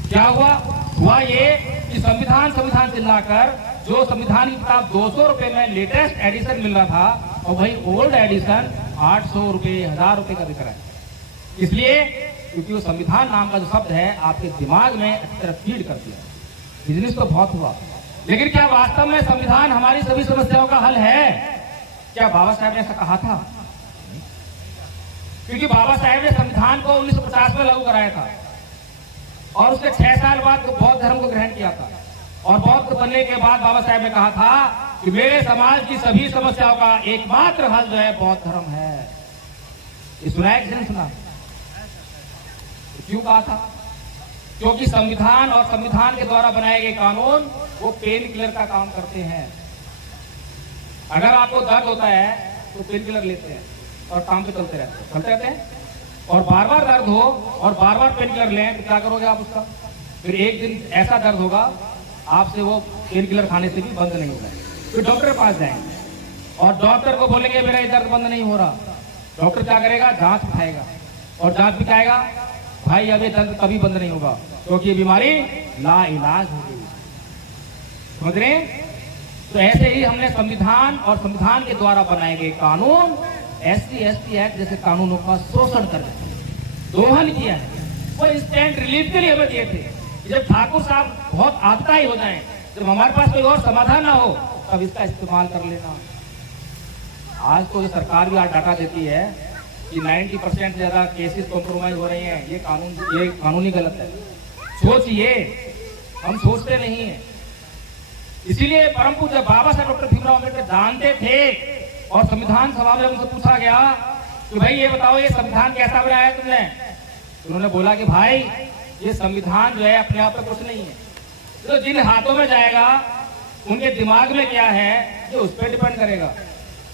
क्या हुआ ये कि संविधान संविधान चिल्लाकर जो संविधान की किताब 200 रुपए में लेटेस्ट एडिशन मिल रहा था, और वही ओल्ड एडिशन 800 रुपए, 1000 रुपए का दिख रहा है। इसलिए क्योंकि वो संविधान नाम का जो शब्द है आपके दिमाग में अच्छी तरह फीड कर दिया। बिजनेस तो बहुत हुआ, लेकिन क्या वास्तव में संविधान हमारी सभी समस्याओं का हल है? क्या बाबा साहब ने ऐसा कहा था? क्योंकि बाबा साहब ने संविधान को 1950 में लागू कराया था, और उसके 6 साल बाद बौद्ध धर्म को ग्रहण किया था। और बौद्ध बनने के बाद बाबा साहब ने कहा था कि मेरे समाज की सभी समस्याओं का एकमात्र हल जो है बौद्ध धर्म है। ये सुना है कि नहीं सुना? क्यों कहा था? क्योंकि संविधान और संविधान के द्वारा बनाए गए कानून वो पेन किलर का काम करते हैं। अगर आपको दर्द होता है तो पेन किलर लेते हैं और काम पे चलते रहते हैं, और बार बार दर्द हो और बार बार पेन किलर लें तो क्या करोगे आप उसका? फिर एक दिन ऐसा दर्द होगा आपसे वो पेन किलर खाने से भी बंद नहीं होगा। फिर डॉक्टर के पास जाएंगे और डॉक्टर को बोलेंगे मेरा ये दर्द बंद नहीं हो रहा। डॉक्टर क्या करेगा? जांच उठाएगा, और जांच भी कहेगा भाई अब ये दर्द कभी बंद नहीं होगा, क्योंकि ये बीमारी लाइलाज हो गई। समझ रहे हैं? तो ऐसे ही हमने संविधान और संविधान के द्वारा बनाए गए कानून, SC/ST एक्ट जैसे कानूनों का शोषण कर दोहन किया है। वो इंस्टेंट रिलीफ के लिए हमें दिए थे। जब ठाकुर साहब बहुत आपदाई हो जाए, जब हमारे पास कोई और समाधान ना हो, तब इसका इस्तेमाल कर लेना। आज तो सरकार भी आज डाटा देती है कि 90% से ज्यादा केसेस कॉम्प्रोमाइज हो रहे हैं। ये कानूनी गलत है। सोचिए, हम सोचते नहीं है। इसीलिए परम पूज्य बाबा साहब डॉक्टर भीमराव अम्बेडकर जानते थे, और संविधान सभा में उनसे पूछा गया कि भाई ये बताओ ये संविधान कैसा बनाया है तुमने? उन्होंने बोला कि भाई ये संविधान जो है अपने आप में कुछ नहीं है, तो जिन हाथों में जाएगा उनके दिमाग में क्या है ये उस पर डिपेंड करेगा।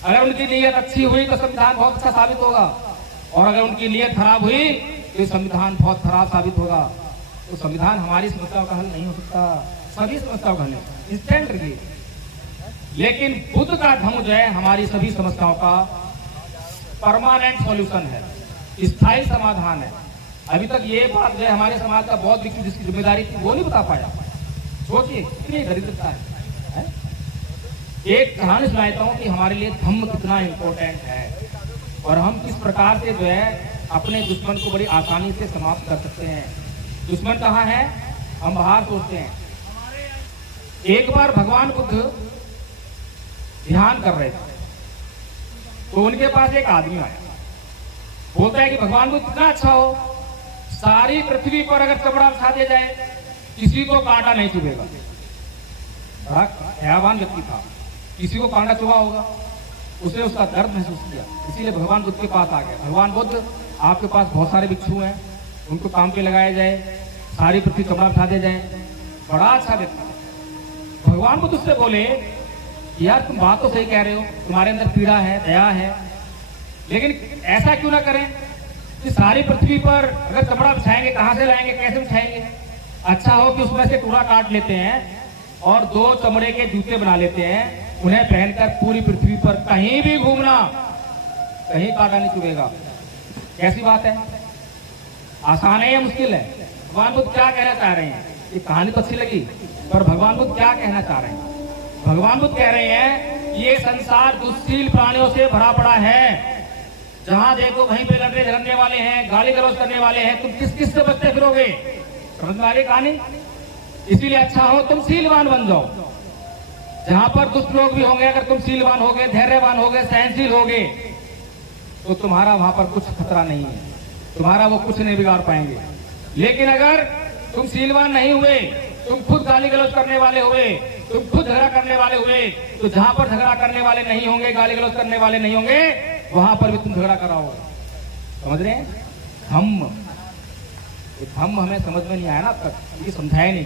अगर उनकी नीयत अच्छी हुई तो संविधान बहुत अच्छा साबित होगा, और अगर उनकी नीयत खराब हुई तो संविधान बहुत खराब साबित होगा। तो संविधान हमारी समस्याओं का हल नहीं हो सकता, सभी समस्याओं का हल इंस्टेंट रिलीफ। लेकिन बुद्ध का धम्म जो है हमारी सभी समस्याओं का परमानेंट सॉल्यूशन है, स्थायी समाधान है। अभी तक ये बात जो है हमारे समाज का बहुत व्यक्ति जिसकी जिम्मेदारी थी वो नहीं बता पाया। सोचिए कितनी दरिद्रता है। एक कहानी सुनाता हूँ कि हमारे लिए धम्म कितना इम्पोर्टेंट है, और हम किस प्रकार से जो है अपने दुश्मन को बड़ी आसानी से समाप्त कर सकते हैं। दुश्मन कहाँ है? हम बाहर सोचते हैं। एक बार भगवान बुद्ध ध्यान कर रहे थे, तो उनके पास एक आदमी आया, बोलता है कि भगवान बुद्ध कितना अच्छा हो, सारी पृथ्वी पर अगर चमड़ा बिछा दिया जाए किसी को कांटा नहीं चुभेगा। बड़ा दयावान व्यक्ति था, किसी को कांटा चुभा होगा, उसने उसका दर्द महसूस किया, इसीलिए भगवान बुद्ध के पास आ गया। भगवान बुद्ध आपके पास बहुत सारे भिक्षु हैं, उनको काम पे लगाया जाए, सारी पृथ्वी चमड़ा बिछा दिया जाए। बड़ा अच्छा व्यक्ति। भगवान बुद्ध उससे बोले यार तुम बात तो सही कह रहे हो, तुम्हारे अंदर पीड़ा है, दया है, लेकिन ऐसा क्यों ना करें कि सारी पृथ्वी पर अगर कपड़ा बिछाएंगे, कहां से लाएंगे, कैसे बिछाएंगे? अच्छा हो कि उसमें से टुकड़ा काट लेते हैं और 2 चमड़े के जूते बना लेते हैं, उन्हें पहनकर पूरी पृथ्वी पर कहीं भी घूमना, कहीं कांटा नहीं चुभेगा। कैसी बात है? आसान है या मुश्किल है? भगवान बुद्ध क्या कहना चाह रहे हैं? ये कहानी तो अच्छी लगी, पर भगवान बुद्ध क्या कहना चाह रहे हैं? भगवान बुद्ध कह रहे हैं ये संसार दुष्शील प्राणियों से भरा पड़ा है, जहां देखो वहीं पे लड़ने झगड़ने वाले हैं, गाली गलौज करने वाले हैं, तुम किस किस से बचते फिरोगे? समझ में आ रही कहानी? इसीलिए अच्छा हो तुम शीलवान बन जाओ। जहां पर दुष्ट लोग भी होंगे, अगर तुम शीलवान होगे, धैर्यवान होगे, सहनशील होगे, तो तुम्हारा वहां पर कुछ खतरा नहीं है, तुम्हारा वो कुछ नहीं बिगाड़ पाएंगे। लेकिन अगर तुम शीलवान नहीं हुए, तुम खुद गाली गलौज करने वाले हुए, तुम खुद झगड़ा करने वाले हुए, तो जहां पर झगड़ा करने वाले नहीं होंगे, गाली गलौज करने वाले नहीं होंगे, वहां पर भी तुम झगड़ा कराओगे। समझ रहे हैं? हम हमें समझ में नहीं आया ना अब तक, ये समझाया नहीं।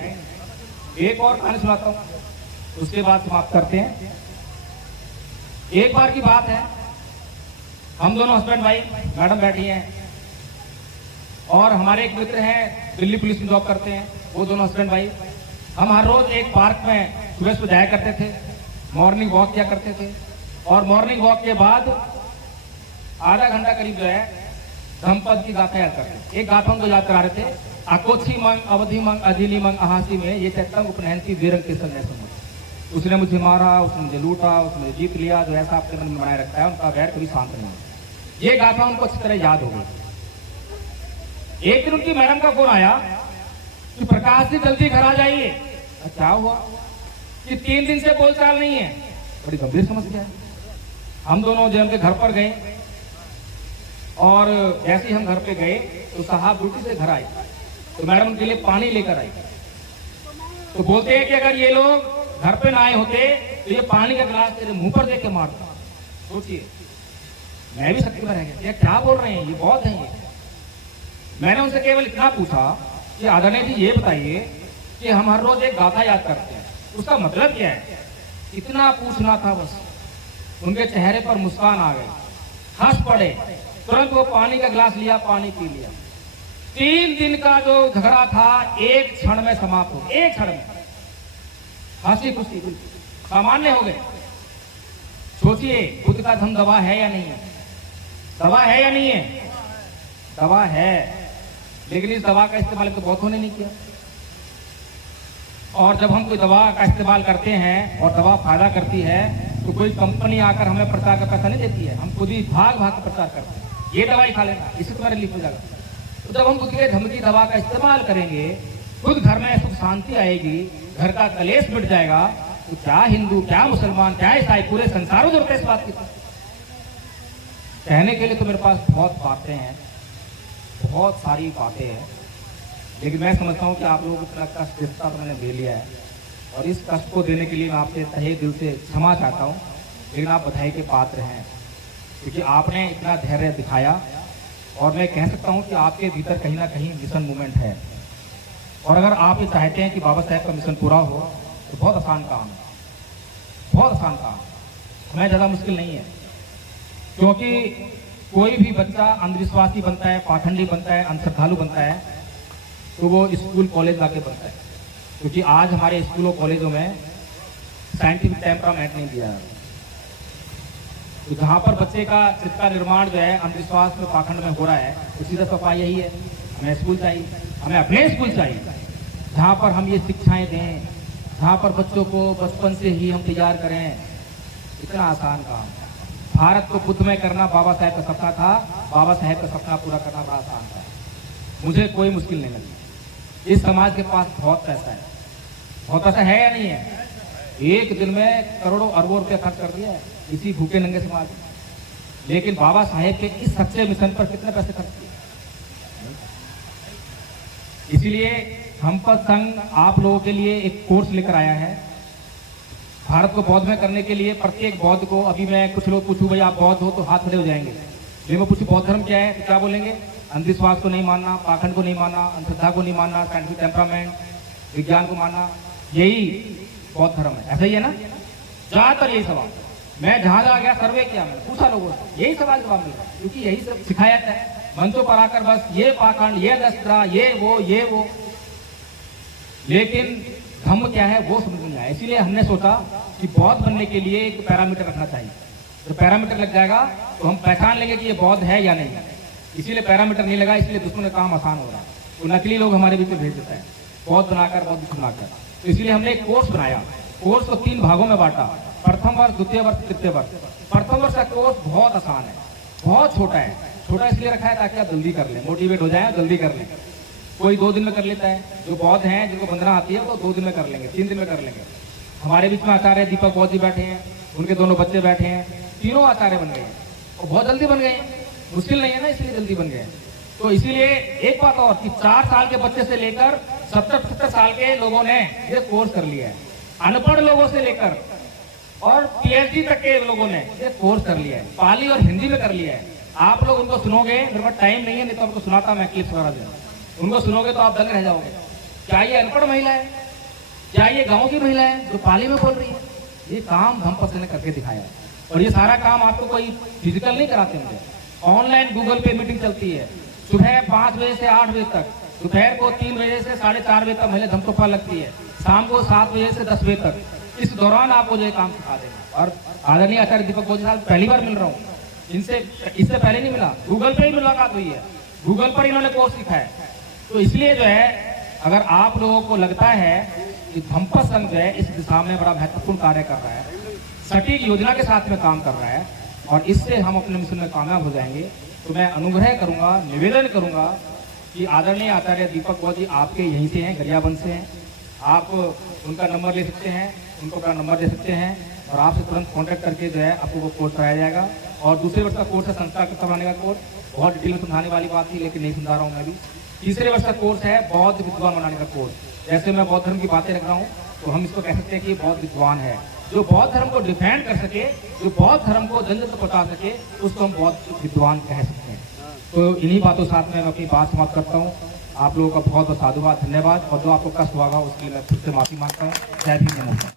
एक और कहानी सुनाता हूं, उसके बाद समाप्त करते हैं। एक बार की बात है, हम दोनों हस्बैंड वाइफ, मैडम बैठी हैं और हमारे एक मित्र हैं दिल्ली पुलिस में जॉब करते हैं, वो दोनों हस्बैंड वाइफ। हम हर रोज एक पार्क में सुबह सुबह जाया करते थे, मॉर्निंग वॉक किया करते थे, और मॉर्निंग वॉक के बाद आधा घंटा करीब जो है धम्मपद की गाथा याद करते। एक गाथा उनको याद करा रहे थे, अकोछी मंग, अवधि मंग, अधीनी मंग, अहासी में ये चैतंग उपनयंती वीरंग के संग समझ। उसने मुझे मारा, उसने मुझे लूटा, उसने मुझे जीत लिया, जो ऐसा अपने मन में बनाए रखता है, उनका वैर कभी शांत नहीं होता। ये गाथा उनको अच्छी तरह याद हो गई। एक दिन उनकी मैडम का फोन आया कि प्रकाश जी जल्दी घर आ जाइए। क्या हुआ? कि 3 दिन से बोलचाल नहीं है। बड़ी गंभीर समस्या है। हम दोनों जब उनके घर पर गए और जैसे ही हम घर पे गए तो साहब ड्यूटी से घर आए, तो मैडम उनके लिए पानी लेकर आई। तो बोलते हैं कि अगर ये लोग घर पे ना आए होते तो ये पानी का गिलास तेरे मुंह पर देख के मारता। सोचिए, मैं भी शक्ति में रह गया, ये क्या बोल रहे हैं, ये बहुत है। ये मैंने उनसे केवल इतना पूछा कि आदरणीय जी ये बताइए कि हम हर रोज एक गाथा याद करते हैं, उसका मतलब क्या है? इतना पूछना था बस। उनके चेहरे पर मुस्कान आ गई, हंस पड़े, तुरंत वो पानी का गिलास लिया, पानी पी लिया। 3 दिन का जो झगड़ा था एक क्षण में समाप्त हो, एक क्षण में हंसी खुशी सामान्य हो गए। सोचिए, खुद का धन दवा है या नहीं है? दवा है या नहीं है? दवा है, लेकिन इस दवा का इस्तेमाल तो बहुतों ने नहीं किया। और जब हम कोई दवा का इस्तेमाल करते हैं और दवा फायदा करती है तो कोई कंपनी आकर हमें प्रचार का पैसा नहीं देती है, हम खुद ही भाग भाग कर प्रचार करते हैं, ये दवाई खा लेना, इससे तुम्हारा रिलीफ हो जाएगा। तो जब हम खुद के धर्म की दवा का इस्तेमाल करेंगे, खुद घर में सुख शांति आएगी, घर का कलेश मिट जाएगा, तो क्या हिंदू, क्या मुसलमान, क्या ईसाई, पूरे संसार में जरूरत है इस बात की। कहने के लिए तो मेरे पास बहुत बातें हैं, बहुत सारी बातें हैं, लेकिन मैं समझता हूँ कि आप लोगों को इतना कष्ट जितना तो मैंने दे लिया है, और इस कष्ट को देने के लिए मैं आपसे तहे दिल से क्षमा चाहता हूँ। लेकिन आप बधाई के पात्र हैं, क्योंकि आपने इतना धैर्य दिखाया, और मैं कह सकता हूँ कि आपके भीतर कहीं ना कहीं मिशन मूवमेंट है। और अगर आप ये चाहते हैं कि बाबा साहेब का मिशन पूरा हो तो बहुत आसान काम है, बहुत आसान काम, हमें ज़्यादा मुश्किल नहीं है। क्योंकि कोई भी बच्चा अंधविश्वासी बनता है, पाखंडी बनता है, अंधश्रद्धालु बनता है, तो वो स्कूल कॉलेज जाके बनता है। क्योंकि आज हमारे स्कूलों कॉलेजों में साइंटिफिक टेम्परामेंट नहीं दिया है। तो जहाँ पर बच्चे का चित्त का निर्माण जो है अंधविश्वास में, पाखंड में हो रहा है, तो सीधा सफाई यही है, हमें स्कूल चाहिए, हमें अपने स्कूल चाहिए जहाँ पर हम ये शिक्षाएं दें, जहाँ पर बच्चों को बचपन से ही हम तैयार करें। इतना आसान काम, भारत को बुद्ध में करना बाबा साहेब का सपना था, बाबा साहेब का सपना पूरा करना बड़ा आसान था, मुझे कोई मुश्किल नहीं लगी। इस समाज के पास बहुत पैसा है, बहुत पैसा है या नहीं है? एक दिन में करोड़ों अरबों रुपए खर्च कर दिया है इसी भूखे नंगे समाज में, लेकिन बाबा साहेब के इस सच्चे मिशन पर कितने पैसे खर्च किए? इसीलिए हमपद संघ आप लोगों के लिए एक कोर्स लेकर आया है, भारत को बौद्ध में करने के लिए। प्रत्येक बौद्ध को, अभी मैं कुछ लोग पूछूं भाई आप बौद्ध हो तो हाथ खड़े हो जाएंगे, लेकिन मैं पूछूं बौद्ध धर्म क्या है तो क्या बोलेंगे? अंधविश्वास को नहीं मानना, पाखंड को नहीं मानना, अंधश्रद्धा को नहीं मानना, साइंटिफिक टेम्परामेंट, विज्ञान को मानना, यही बौद्ध धर्म है। ऐसा ही है ना? ज्यादातर यही सवाल, मैं जहां जहां गया सर्वे किया, मैंने पूछा लोगों से, यही सवाल जवाब मिल रहा है, क्योंकि यही सब सिखाया जाता है मंचों पर आकर, बस ये पाखंड, ये दस्तरा, ये वो। लेकिन धम्म क्या है वो समझ नहीं आया। इसीलिए हमने सोचा कि बौद्ध बनने के लिए एक पैरामीटर रखना चाहिए। तो पैरामीटर लग जाएगा तो हम पहचान लेंगे कि ये बौद्ध है या नहीं। इसीलिए पैरामीटर नहीं लगा, इसलिए दुश्मन का काम आसान हो रहा है। तो नकली लोग हमारे बीच में भेज देता है, बौद्ध बनाकर, बौद्ध बनाकर। तो इसलिए हमने एक कोर्स बनाया। कोर्स को 3 भागों में बांटा, प्रथम वर्ष, द्वितीय वर्ष, तृतीय वर्ष। प्रथम वर्ष का कोर्स बहुत आसान है, बहुत छोटा है। छोटा इसलिए रखा है ताकि आप जल्दी कर लें, मोटिवेट हो जाए, जल्दी कर लें। कोई 2 दिन में कर लेता है, जो बौद्ध हैं जिनको वंदना आती है वो 2 दिन में कर लेंगे, 3 दिन में कर लेंगे। हमारे बीच में आचार्य दीपक बौद्ध जी बैठे हैं, उनके दोनों बच्चे बैठे हैं, तीनों आचार्य बन गए हैं और बहुत जल्दी बन गए। मुश्किल नहीं है ना, इसलिए जल्दी बन गए। तो इसीलिए एक बात और कि 4 साल के बच्चे से लेकर 70-75 साल के लोगों ने ये कोर्स कर लिया है। अनपढ़ लोगों से लेकर और PhD तक के लोगों ने ये कोर्स कर लिया है, पाली और हिंदी में कर लिया है। आप लोग उनको सुनोगे, मेरे पास टाइम नहीं है, नहीं तो आपको सुनाता मैं क्लिप्स वगैरह देना। उनको सुनोगे तो आप दंग रह जाओगे। क्या ये अनपढ़ महिला है? क्या ये गांव की महिला है जो पाली में बोल रही है? ये काम धम्मपद ने करके दिखाया। और ये सारा काम आपको कोई फिजिकल नहीं कराते मुझे, ऑनलाइन गूगल पे मीटिंग चलती है। सुबह 5 बजे से 8 बजे तक, दोपहर को 3 बजे से 4:30 बजे तक महिला धम्मतोफा लगती है, शाम को 7 बजे से 10 बजे तक। इस दौरान आपको जो काम सिखा देगा। और आदरणीय आचार्य दीपक बौद्ध साहब पहली बार मिल रहा हूँ इनसे, इससे पहले नहीं मिला, गूगल पे ही मुलाकात हुई है, गूगल पर इन्होंने कोर्स लिखा है। तो इसलिए जो है, अगर आप लोगों को लगता है कि धम्मपद संघ जो है इस दिशा में बड़ा महत्वपूर्ण कार्य कर रहा है, सटीक योजना के साथ में काम कर रहा है और इससे हम अपने मिशन में कामयाब हो जाएंगे, तो मैं अनुग्रह करूंगा, निवेदन करूंगा कि आदरणीय आचार्य दीपक बौद्ध जी आपके यहीं से हैं, गरियाबंद से हैं। आप उनका नंबर ले सकते हैं, उनको अपना नंबर दे सकते हैं और आपसे तुरंत कॉन्टैक्ट करके जो है आपको वो कोर्स कराया जाएगा। और दूसरे वर्ष का कोर्स है संस्कार करवाने का कोर्स, बहुत डिटेल में समझाने वाली बात थी लेकिन नहीं समझा रहा हूँ मैं भी। तीसरे वर्ष का कोर्स है बौद्ध विद्वान बनाने का कोर्स। जैसे मैं बौद्ध धर्म की बातें रख रहा हूँ तो हम इसको कह सकते हैं कि बौद्ध विद्वान है, जो बौद्ध धर्म को डिफेंड कर सके, जो बौद्ध धर्म को जन जन तक पहुंचा सके, उसको हम बौद्ध विद्वान कह सकते हैं। तो इन्हीं बातों साथ में मैं अपनी बात समाप्त करता हूँ। आप लोगों का बहुत बहुत साधुवाद, धन्यवाद। और जो आपको कष्ट हुआ उसके लिए मैं फिर से माफी मांगता हूँ। जय भीम, नमस्कार।